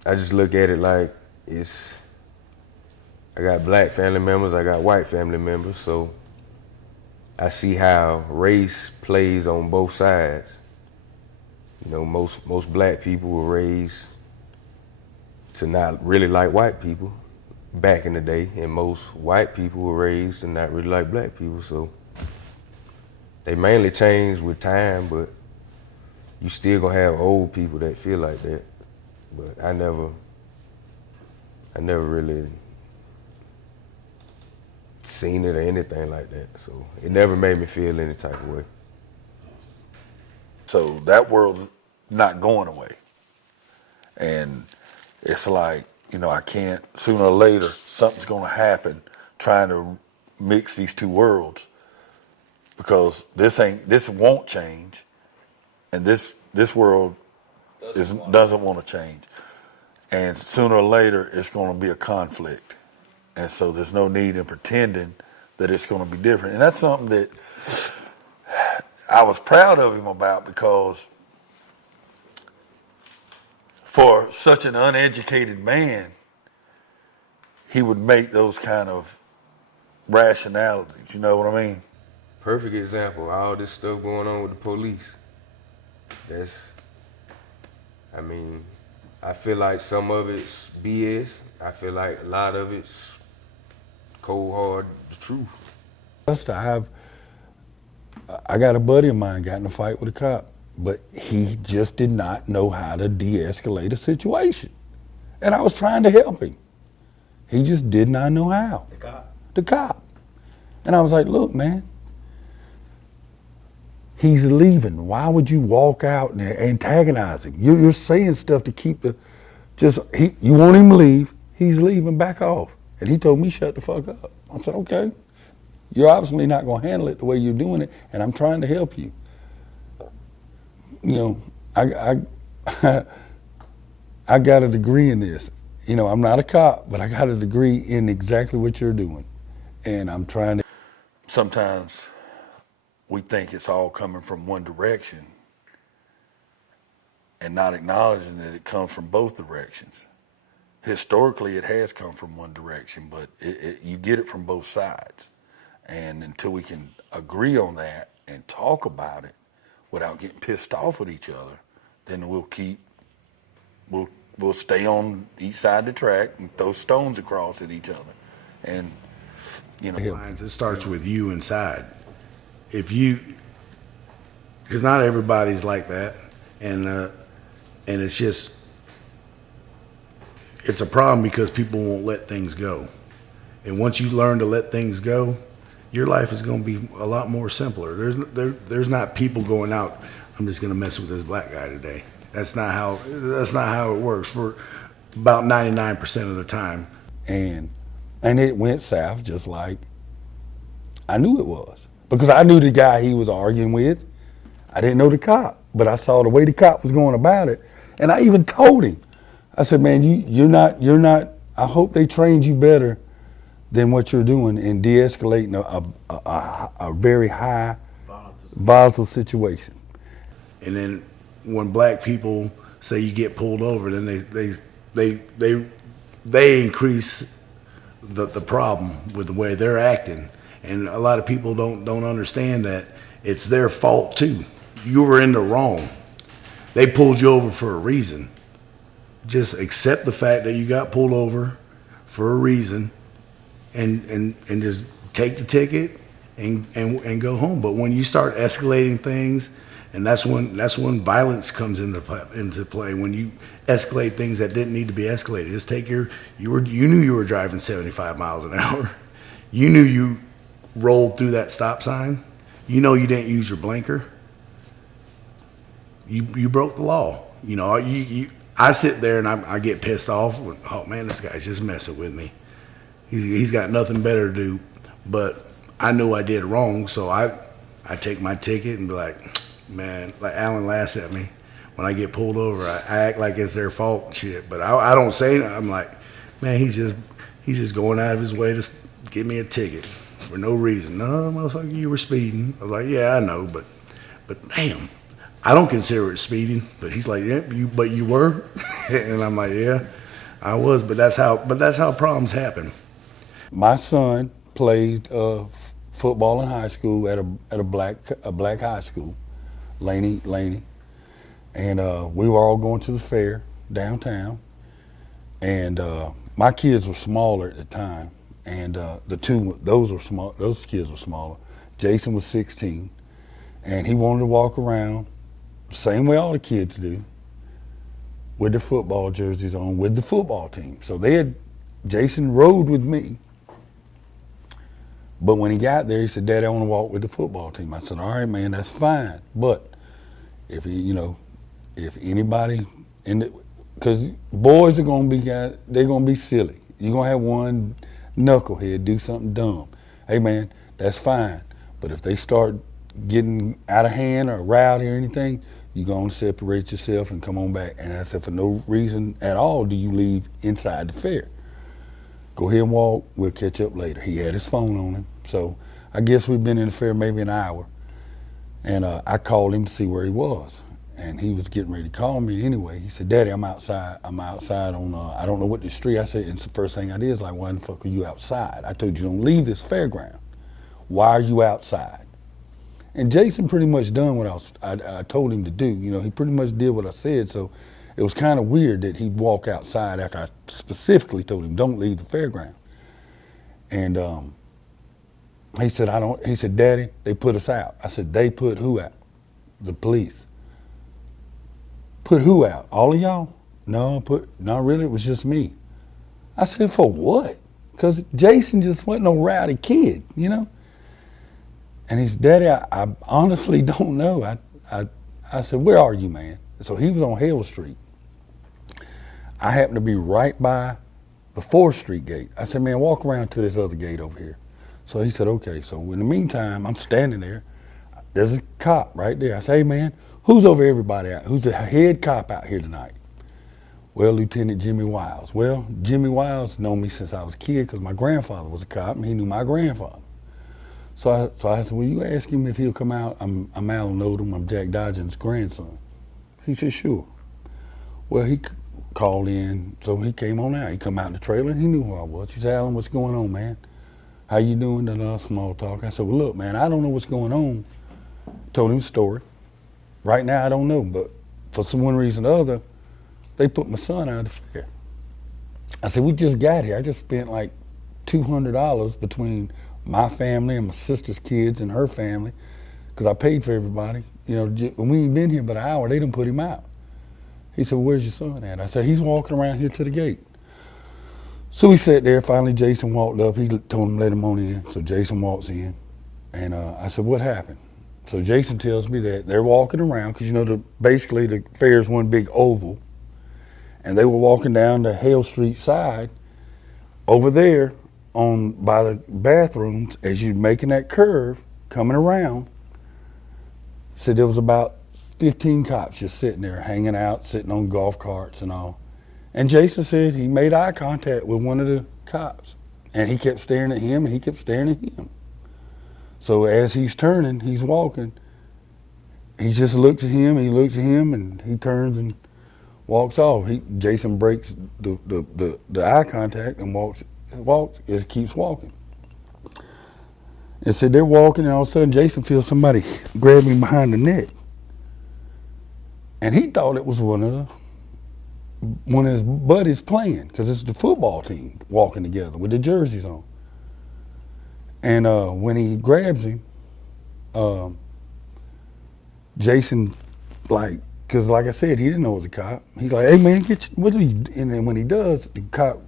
I just look at it like I got black family members, I got white family members, so I see how race plays on both sides. You know, most black people were raised to not really like white people back in the day, and most white people were raised to not really like black people, so they mainly changed with time, but you still gonna have old people that feel like that. But I never really seen it or anything like that, so it never made me feel any type of way. So that world's not going away. And it's like, you know, I can't, sooner or later, something's gonna happen trying to mix these two worlds, because this won't change, and this world doesn't want to change. And sooner or later, it's gonna be a conflict. And so there's no need in pretending that it's gonna be different. And that's something that I was proud of him about, because for such an uneducated man, he would make those kind of rationalities, you know what I mean? Perfect example, all this stuff going on with the police. I mean, I feel like some of it's BS. I feel like a lot of it's cold hard the truth. I got a buddy of mine got in a fight with a cop, but he just did not know how to de-escalate a situation. And I was trying to help him. He just did not know how. The cop? The cop. And I was like, look, man, he's leaving. Why would you walk out and antagonize him? You're saying stuff to keep you want him to leave, he's leaving, back off. And he told me, shut the fuck up. I said, okay. You're obviously not gonna handle it the way you're doing it, and I'm trying to help you. You know, I got a degree in this. You know, I'm not a cop, but I got a degree in exactly what you're doing. And I'm trying to. Sometimes we think it's all coming from one direction and not acknowledging that it comes from both directions. Historically, it has come from one direction, but you get it from both sides. And until we can agree on that and talk about it without getting pissed off at each other, then we'll stay on each side of the track and throw stones across at each other. And, you know. It starts with you inside. Because not everybody's like that. And it's just, it's a problem because people won't let things go. And once you learn to let things go, your life is going to be a lot more simpler. There's not people going out, I'm just going to mess with this black guy today. That's not how it works for about 99% of the time. And it went south just like I knew it was. Because I knew the guy he was arguing with. I didn't know the cop, but I saw the way the cop was going about it. And I even told him, I said, man, you're not, I hope they trained you better than what you're doing in de-escalating a very high volatile situation. And then when black people say you get pulled over, then they increase the problem with the way they're acting. And a lot of people don't understand that it's their fault too. You were in the wrong. They pulled you over for a reason. Just accept the fact that you got pulled over for a reason, and just take the ticket and go home. But when you start escalating things, and that's when violence comes into play. When you escalate things that didn't need to be escalated. Just take you knew you were driving 75 miles an hour. You knew you rolled through that stop sign. You know you didn't use your blinker. You broke the law. You know, I sit there and I get pissed off. Oh man, this guy's just messing with me. He's got nothing better to do. But I knew I did wrong, so I take my ticket and be like, man, like Alan laughs at me when I get pulled over. I act like it's their fault and shit, but I don't say that. I'm like, man, he's just going out of his way to give me a ticket for no reason. No, motherfucker, you were speeding. I was like, yeah, I know, but damn, I don't consider it speeding. But he's like, yeah, but you were, and I'm like, yeah, I was. But that's how problems happen. My son played football in high school at a black high school, Laney, and we were all going to the fair downtown, and my kids were smaller at the time, and those kids were smaller. Jason was 16, and he wanted to walk around the same way all the kids do, with their football jerseys on, with the football team. So Jason rode with me. But when he got there, he said, Daddy, I want to walk with the football team. I said, all right, man, that's fine. But if anybody because boys are gonna be guys, they're gonna be silly. You're gonna have one knucklehead do something dumb. Hey man, that's fine. But if they start getting out of hand or rowdy or anything, you're gonna separate yourself and come on back. And I said, for no reason at all do you leave inside the fair. Go ahead and walk, we'll catch up later. He had his phone on him. So I guess we've been in the fair maybe an hour. And I called him to see where he was. And he was getting ready to call me anyway. He said, Daddy, I'm outside. I'm outside on, I don't know what the street. I said, and the first thing I did is like, why the fuck are you outside? I told you don't leave this fairground. Why are you outside? And Jason pretty much done what I told him to do. You know, he pretty much did what I said. So it was kind of weird that he'd walk outside after I specifically told him, don't leave the fairground. And he said, Daddy, they put us out. I said, they put who out? The police. Put who out? All of y'all? No, not really, it was just me. I said, for what? Because Jason just wasn't no rowdy kid, you know? And he said, Daddy, I honestly don't know. I said, where are you, man? So he was on Hale Street. I happened to be right by the 4th Street gate. I said, man, walk around to this other gate over here. So he said, okay. So in the meantime, I'm standing there. There's a cop right there. I say, hey, man, who's over everybody out? Who's the head cop out here tonight? Well, Lieutenant Jimmy Wiles. Well, Jimmy Wiles known me since I was a kid because my grandfather was a cop and he knew my grandfather. So I said, well, you ask him if he'll come out. I'm Alan Odom. I'm Jack Dodgen's grandson. He said, sure. Well, he called in, so he came on out. He come out in the trailer and he knew who I was. He said, Alan, what's going on, man? How you doing? Small talk. I said, well, look, man, I don't know what's going on. Told him the story. Right now, I don't know, but for some one reason or other, they put my son out of the fair. I said, we just got here. I just spent like $200 between my family and my sister's kids and her family, because I paid for everybody. You know, when we ain't been here but an hour, they done put him out. He said, where's your son at? I said, he's walking around here to the gate. So we sat there. Finally, Jason walked up. He told him, let him on in. So Jason walks in. And I said, what happened? So Jason tells me that they're walking around, because, you know, basically the fair is one big oval. And they were walking down the Hale Street side over there by the bathrooms. As you're making that curve, coming around, said there was about 15 cops just sitting there, hanging out, sitting on golf carts and all. And Jason said he made eye contact with one of the cops. And he kept staring at him, and he kept staring at him. So as he's turning, he's walking, he just looks at him, and he turns and walks off. Jason breaks the eye contact and walks as he keeps walking. And said they're walking, and all of a sudden Jason feels somebody grab him behind the neck. And he thought it was one of his buddies playing, because it's the football team walking together with the jerseys on. And when he grabs him, Jason, because like I said, he didn't know it was a cop. He's like, hey man, what are you? And then when he does, the cop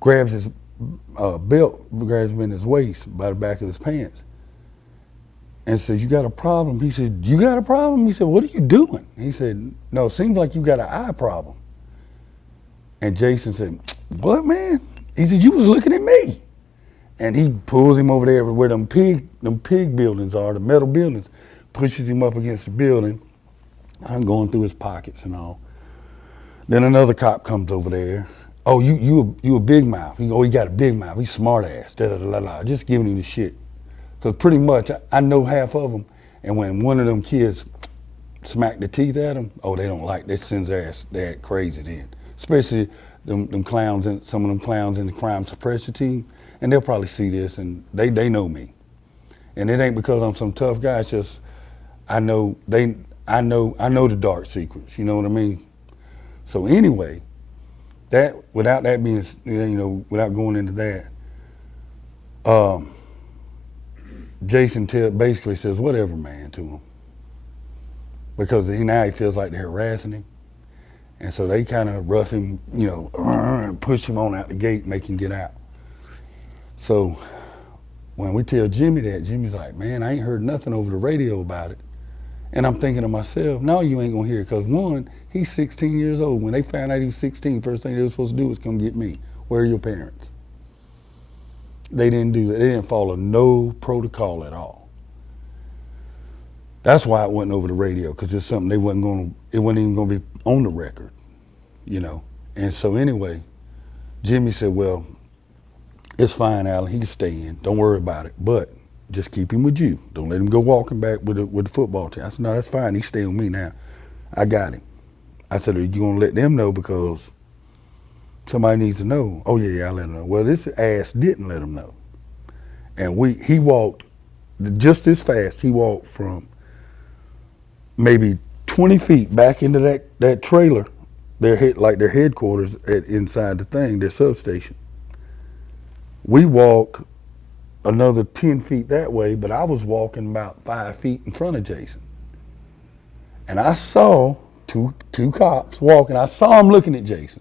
grabs his belt, grabs him in his waist by the back of his pants, and says, you got a problem? He said, you got a problem? He said, what are you doing? He said, no, it seems like you got an eye problem. And Jason said, what, man? He said, you was looking at me. And he pulls him over there where them pig buildings are, the metal buildings, pushes him up against the building. I'm going through his pockets and all. Then another cop comes over there. Oh, you a big mouth. He got a big mouth. He's smart ass. Just giving him the shit. Because pretty much I know half of them. And when one of them kids smack the teeth at them, they don't like. That sends their ass crazy then. Especially them clowns and some of them clowns in the crime suppression team. And they'll probably see this, and they know me. And it ain't because I'm some tough guy. It's just I know the dark secrets. You know what I mean? So anyway, without that being, without going into that, Jason basically says whatever, man, to him, because now he feels like they're harassing him, and so they kind of rough him, push him on out the gate, make him get out. So when we tell Jimmy that, Jimmy's like, man, I ain't heard nothing over the radio about it. And I'm thinking to myself, no, you ain't gonna hear it, because one, he's 16 years old. When they found out he was 16, first thing they were supposed to do was come get me. Where are your parents? They didn't do that. They didn't follow no protocol at all. That's why it wasn't over the radio, because it's something it wasn't even gonna be on the record, you know. And so anyway, Jimmy said, well, it's fine, Alan, he can stay in, don't worry about it, but just keep him with you. Don't let him go walking back with the football team. I said, no, that's fine, he stay with me now. I got him. I said, are you gonna let them know, because somebody needs to know? Oh yeah, I let them know. Well, this ass didn't let him know. And he walked just this fast. He walked from maybe 20 feet back into that trailer, their headquarters inside the thing, their substation. We walked another 10 feet that way, but I was walking about 5 feet in front of Jason. And I saw two cops walking. I saw them looking at Jason.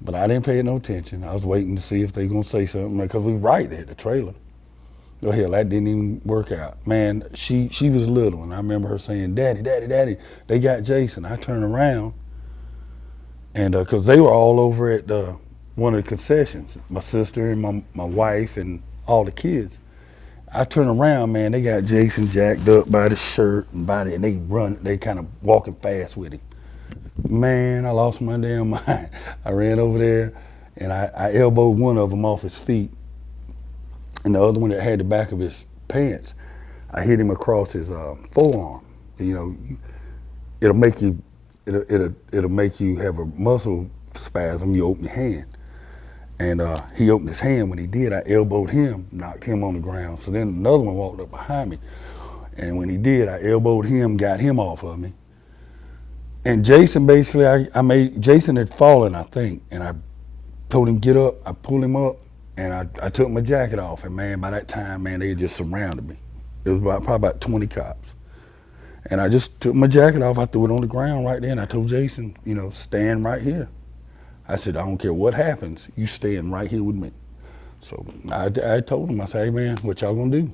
But I didn't pay no attention. I was waiting to see if they were going to say something, because we were right there at the trailer. Oh, hell, that didn't even work out. Man, she was little, and I remember her saying, Daddy, Daddy, Daddy, they got Jason. I turned around, and because they were all over at one of the concessions, my sister and my wife and all the kids. I turned around, man, they got Jason jacked up by the shirt and and they kind of walking fast with him. Man, I lost my damn mind. I ran over there, and I elbowed one of them off his feet, and the other one that had the back of his pants, I hit him across his forearm. You know, it'll make you have a muscle spasm. You open your hand, and he opened his hand. When he did, I elbowed him, knocked him on the ground. So then another one walked up behind me, and when he did, I elbowed him, got him off of me. And Jason, basically, Jason had fallen, I think, and I told him get up. I pulled him up, and I took my jacket off, and man, by that time, man, they just surrounded me. It was probably about 20 cops. And I just took my jacket off, I threw it on the ground right there, and I told Jason, you know, stand right here. I said, I don't care what happens, you stand right here with me. So I told him, I said, hey man, what y'all gonna do?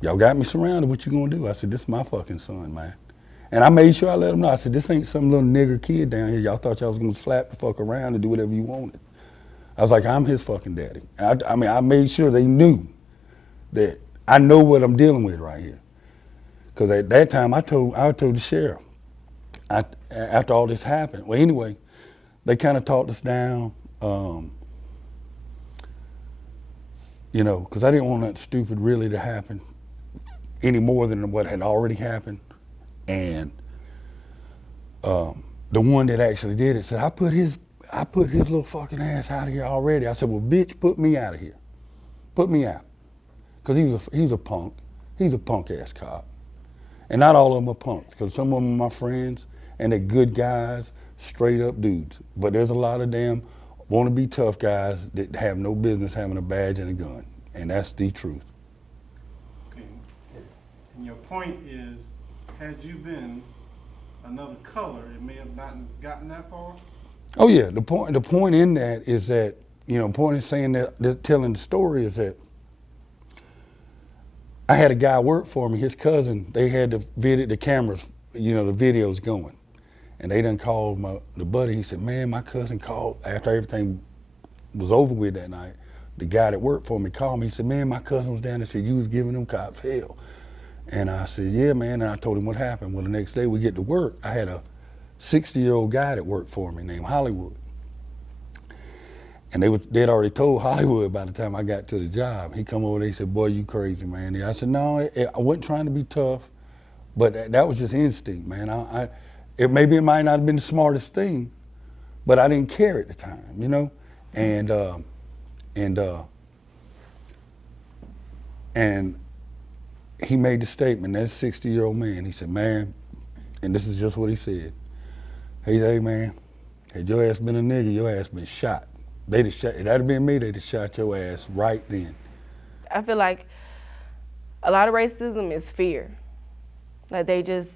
Y'all got me surrounded, what you gonna do? I said, this is my fucking son, man. And I made sure I let him know. I said, this ain't some little nigger kid down here. Y'all thought y'all was gonna slap the fuck around and do whatever you wanted. I was like, I'm his fucking daddy. I mean, I made sure they knew that I know what I'm dealing with right here. Because at that time, I told the sheriff, after all this happened. Well, anyway, they kind of talked us down, you know, because I didn't want that stupid really to happen any more than what had already happened. And the one that actually did it said, I put his little fucking ass out of here already. I said, well, bitch, put me out of here. Put me out. Because he's a punk. He's a punk ass cop. And not all of them are punks, because some of them are my friends, and they're good guys, straight up dudes. But there's a lot of them want to be tough guys that have no business having a badge and a gun. And that's the truth. Okay. And your point is, had you been another color, it may have not gotten that far? Oh yeah, the point in that is that, you know, the point in saying that telling the story is that I had a guy work for me, his cousin, they had the cameras, you know, the videos going. And they done called the buddy, he said, man, my cousin called, after everything was over with that night, the guy that worked for me called me, he said, man, my cousin was down there, said you was giving them cops hell. And I said, yeah, man, and I told him what happened. Well, the next day we get to work, I had a 60-year-old guy that worked for me named Hollywood. And they'd already told Hollywood by the time I got to the job. He come over there, he said, boy, you crazy, man. I said, no, I wasn't trying to be tough, but that was just instinct, man. Maybe it might not have been the smartest thing, but I didn't care at the time, you know? And he made the statement, that 60-year-old man, he said, man, and this is just what he said. He said, hey, man, had your ass been a nigga, your ass been shot. They'd have shot, if that'd have been me, they'd have shot your ass right then. I feel like a lot of racism is fear. Like they don't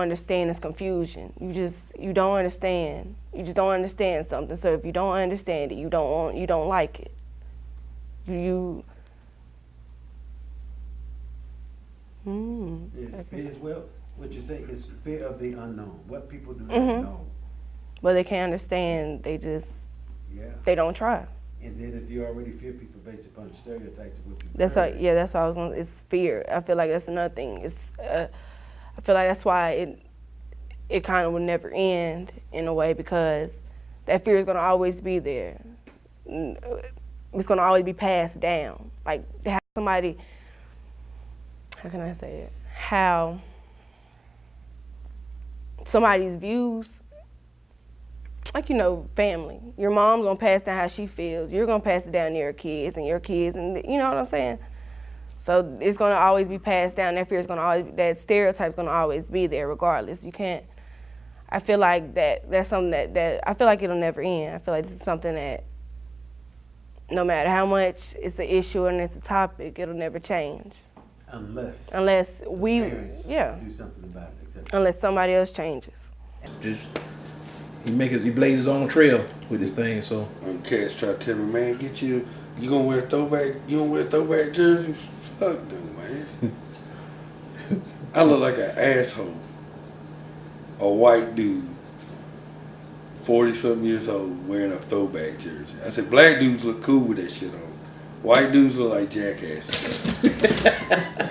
understand, it's confusion. You don't understand. You just don't understand something. So if you don't understand it, you don't like it. It's well, what you say is fear of the unknown. What people do not Mm-hmm. know. But they can't understand. They just, they don't try. And then if you already fear people based upon stereotypes of what you That's how, yeah, that's how I was going to, it's fear. I feel like that's another thing. I feel like that's why it kind of will never end in a way, because that fear is going to always be there. It's going to always be passed down. Like, to have somebody, how can I say it? How somebody's views, like, you know, family. Your mom's gonna pass down how she feels. You're gonna pass it down to your kids, and you know what I'm saying? So it's gonna always be passed down. That fear is gonna always, that stereotype's gonna always be there regardless. You can't, I feel like that's something that I feel like it'll never end. I feel like this is something that no matter how much it's the issue and it's a topic, it'll never change. Unless we, parents do something about it. Unless somebody else changes. Just he blazes his own trail with this thing. So when cats try to tell me, man, you gonna wear throwback jerseys? Fuck them, man. I look like an asshole. A white dude, 40-something years old, wearing a throwback jersey. I said, black dudes look cool with that shit on. White dudes look like jackasses.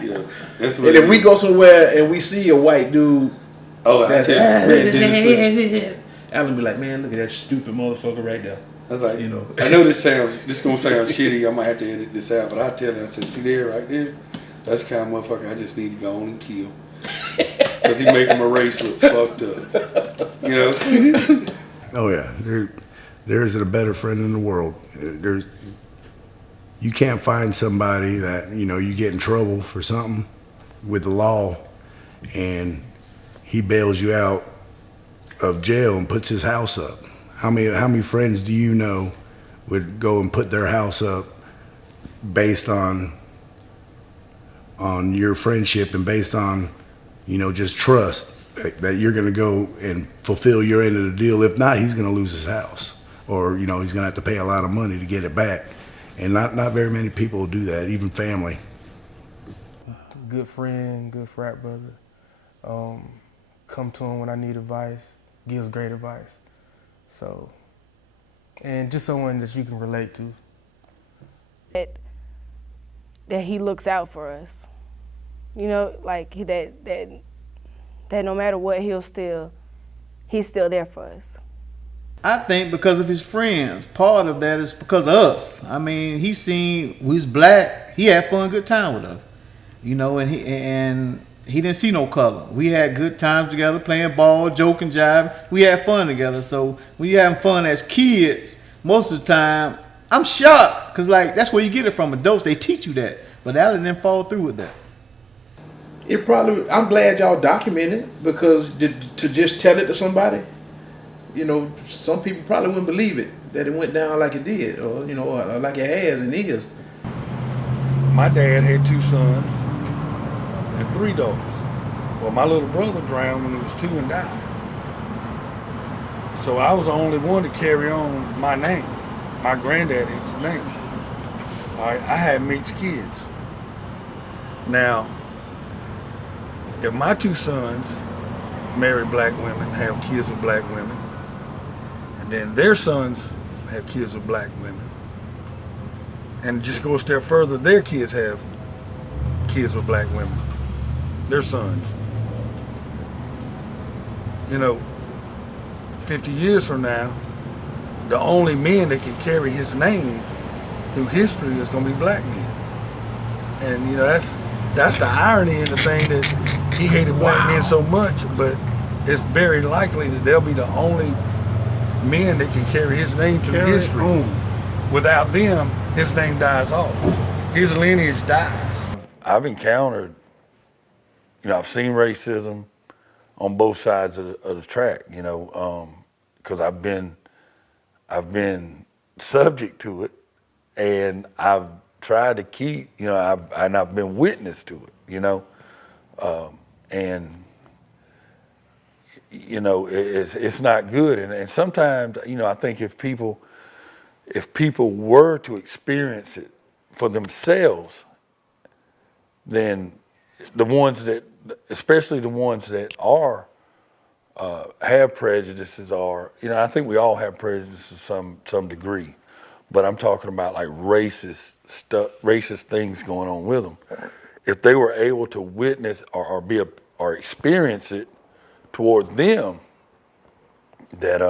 Yeah, that's what. And if we go somewhere and we see a white dude, Alan be like, man, look at that stupid motherfucker right there. I was like, I know this gonna sound shitty. I might have to edit this out, but I tell him, I said, see there, right there, that's the kind of motherfucker I just need to go on and kill, because he making my race look fucked up. You know? Oh yeah, there isn't a better friend in the world. You can't find somebody that, you get in trouble for something with the law and he bails you out of jail and puts his house up. How many friends do you know would go and put their house up based on your friendship and based on, just trust that you're going to go and fulfill your end of the deal? If not, he's going to lose his house, or he's going to have to pay a lot of money to get it back. And not very many people do that, even family. Good friend, good frat brother. Come to him when I need advice, gives great advice. So, and just someone that you can relate to. That he looks out for us. Like that no matter what, he's still there for us. I think because of his friends. Part of that is because of us. I mean, he's black. He had fun, good time with us, and he didn't see no color. We had good times together, playing ball, joking, jiving. We had fun together. So when you're having fun as kids, most of the time, I'm shocked, because that's where you get it from. Adults, they teach you that, but Allen didn't follow through with that. I'm glad y'all documented it, because to just tell it to somebody, some people probably wouldn't believe it, that it went down like it did, or like it has and is. My dad had 2 sons and 3 daughters. Well, my little brother drowned when he was 2 and died. So I was the only one to carry on my name, my granddaddy's name. All right, I had mixed kids. Now, if my 2 sons marry black women, have kids with black women, and then their sons have kids with black women, and just go a step further, their kids have kids with black women, their sons. 50 years from now, the only men that can carry his name through history is going to be black men. And that's the irony in the thing, that he hated black men so much, but it's very likely that they'll be the only men that can carry his name through history. Without them, his name dies off. His lineage dies. I've encountered, I've seen racism on both sides of the track, because I've been subject to it, and I've tried to keep, I've been witness to it, and it's not good. And sometimes, I think if people were to experience it for themselves, then the ones that, especially the ones that are have prejudices, are, you know, I think we all have prejudices to some degree, but I'm talking about like racist stuff, racist things going on with them. If they were able to witness or experience it toward them, that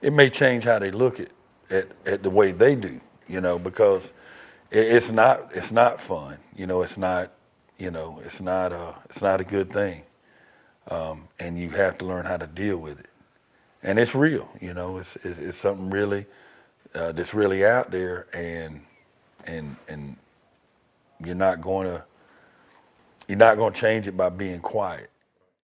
it may change how they look at the way they do, you know, because it's not fun, you know, it's not a good thing, and you have to learn how to deal with it, and it's real, you know, it's something really that's really out there, and you're not going to change it by being quiet.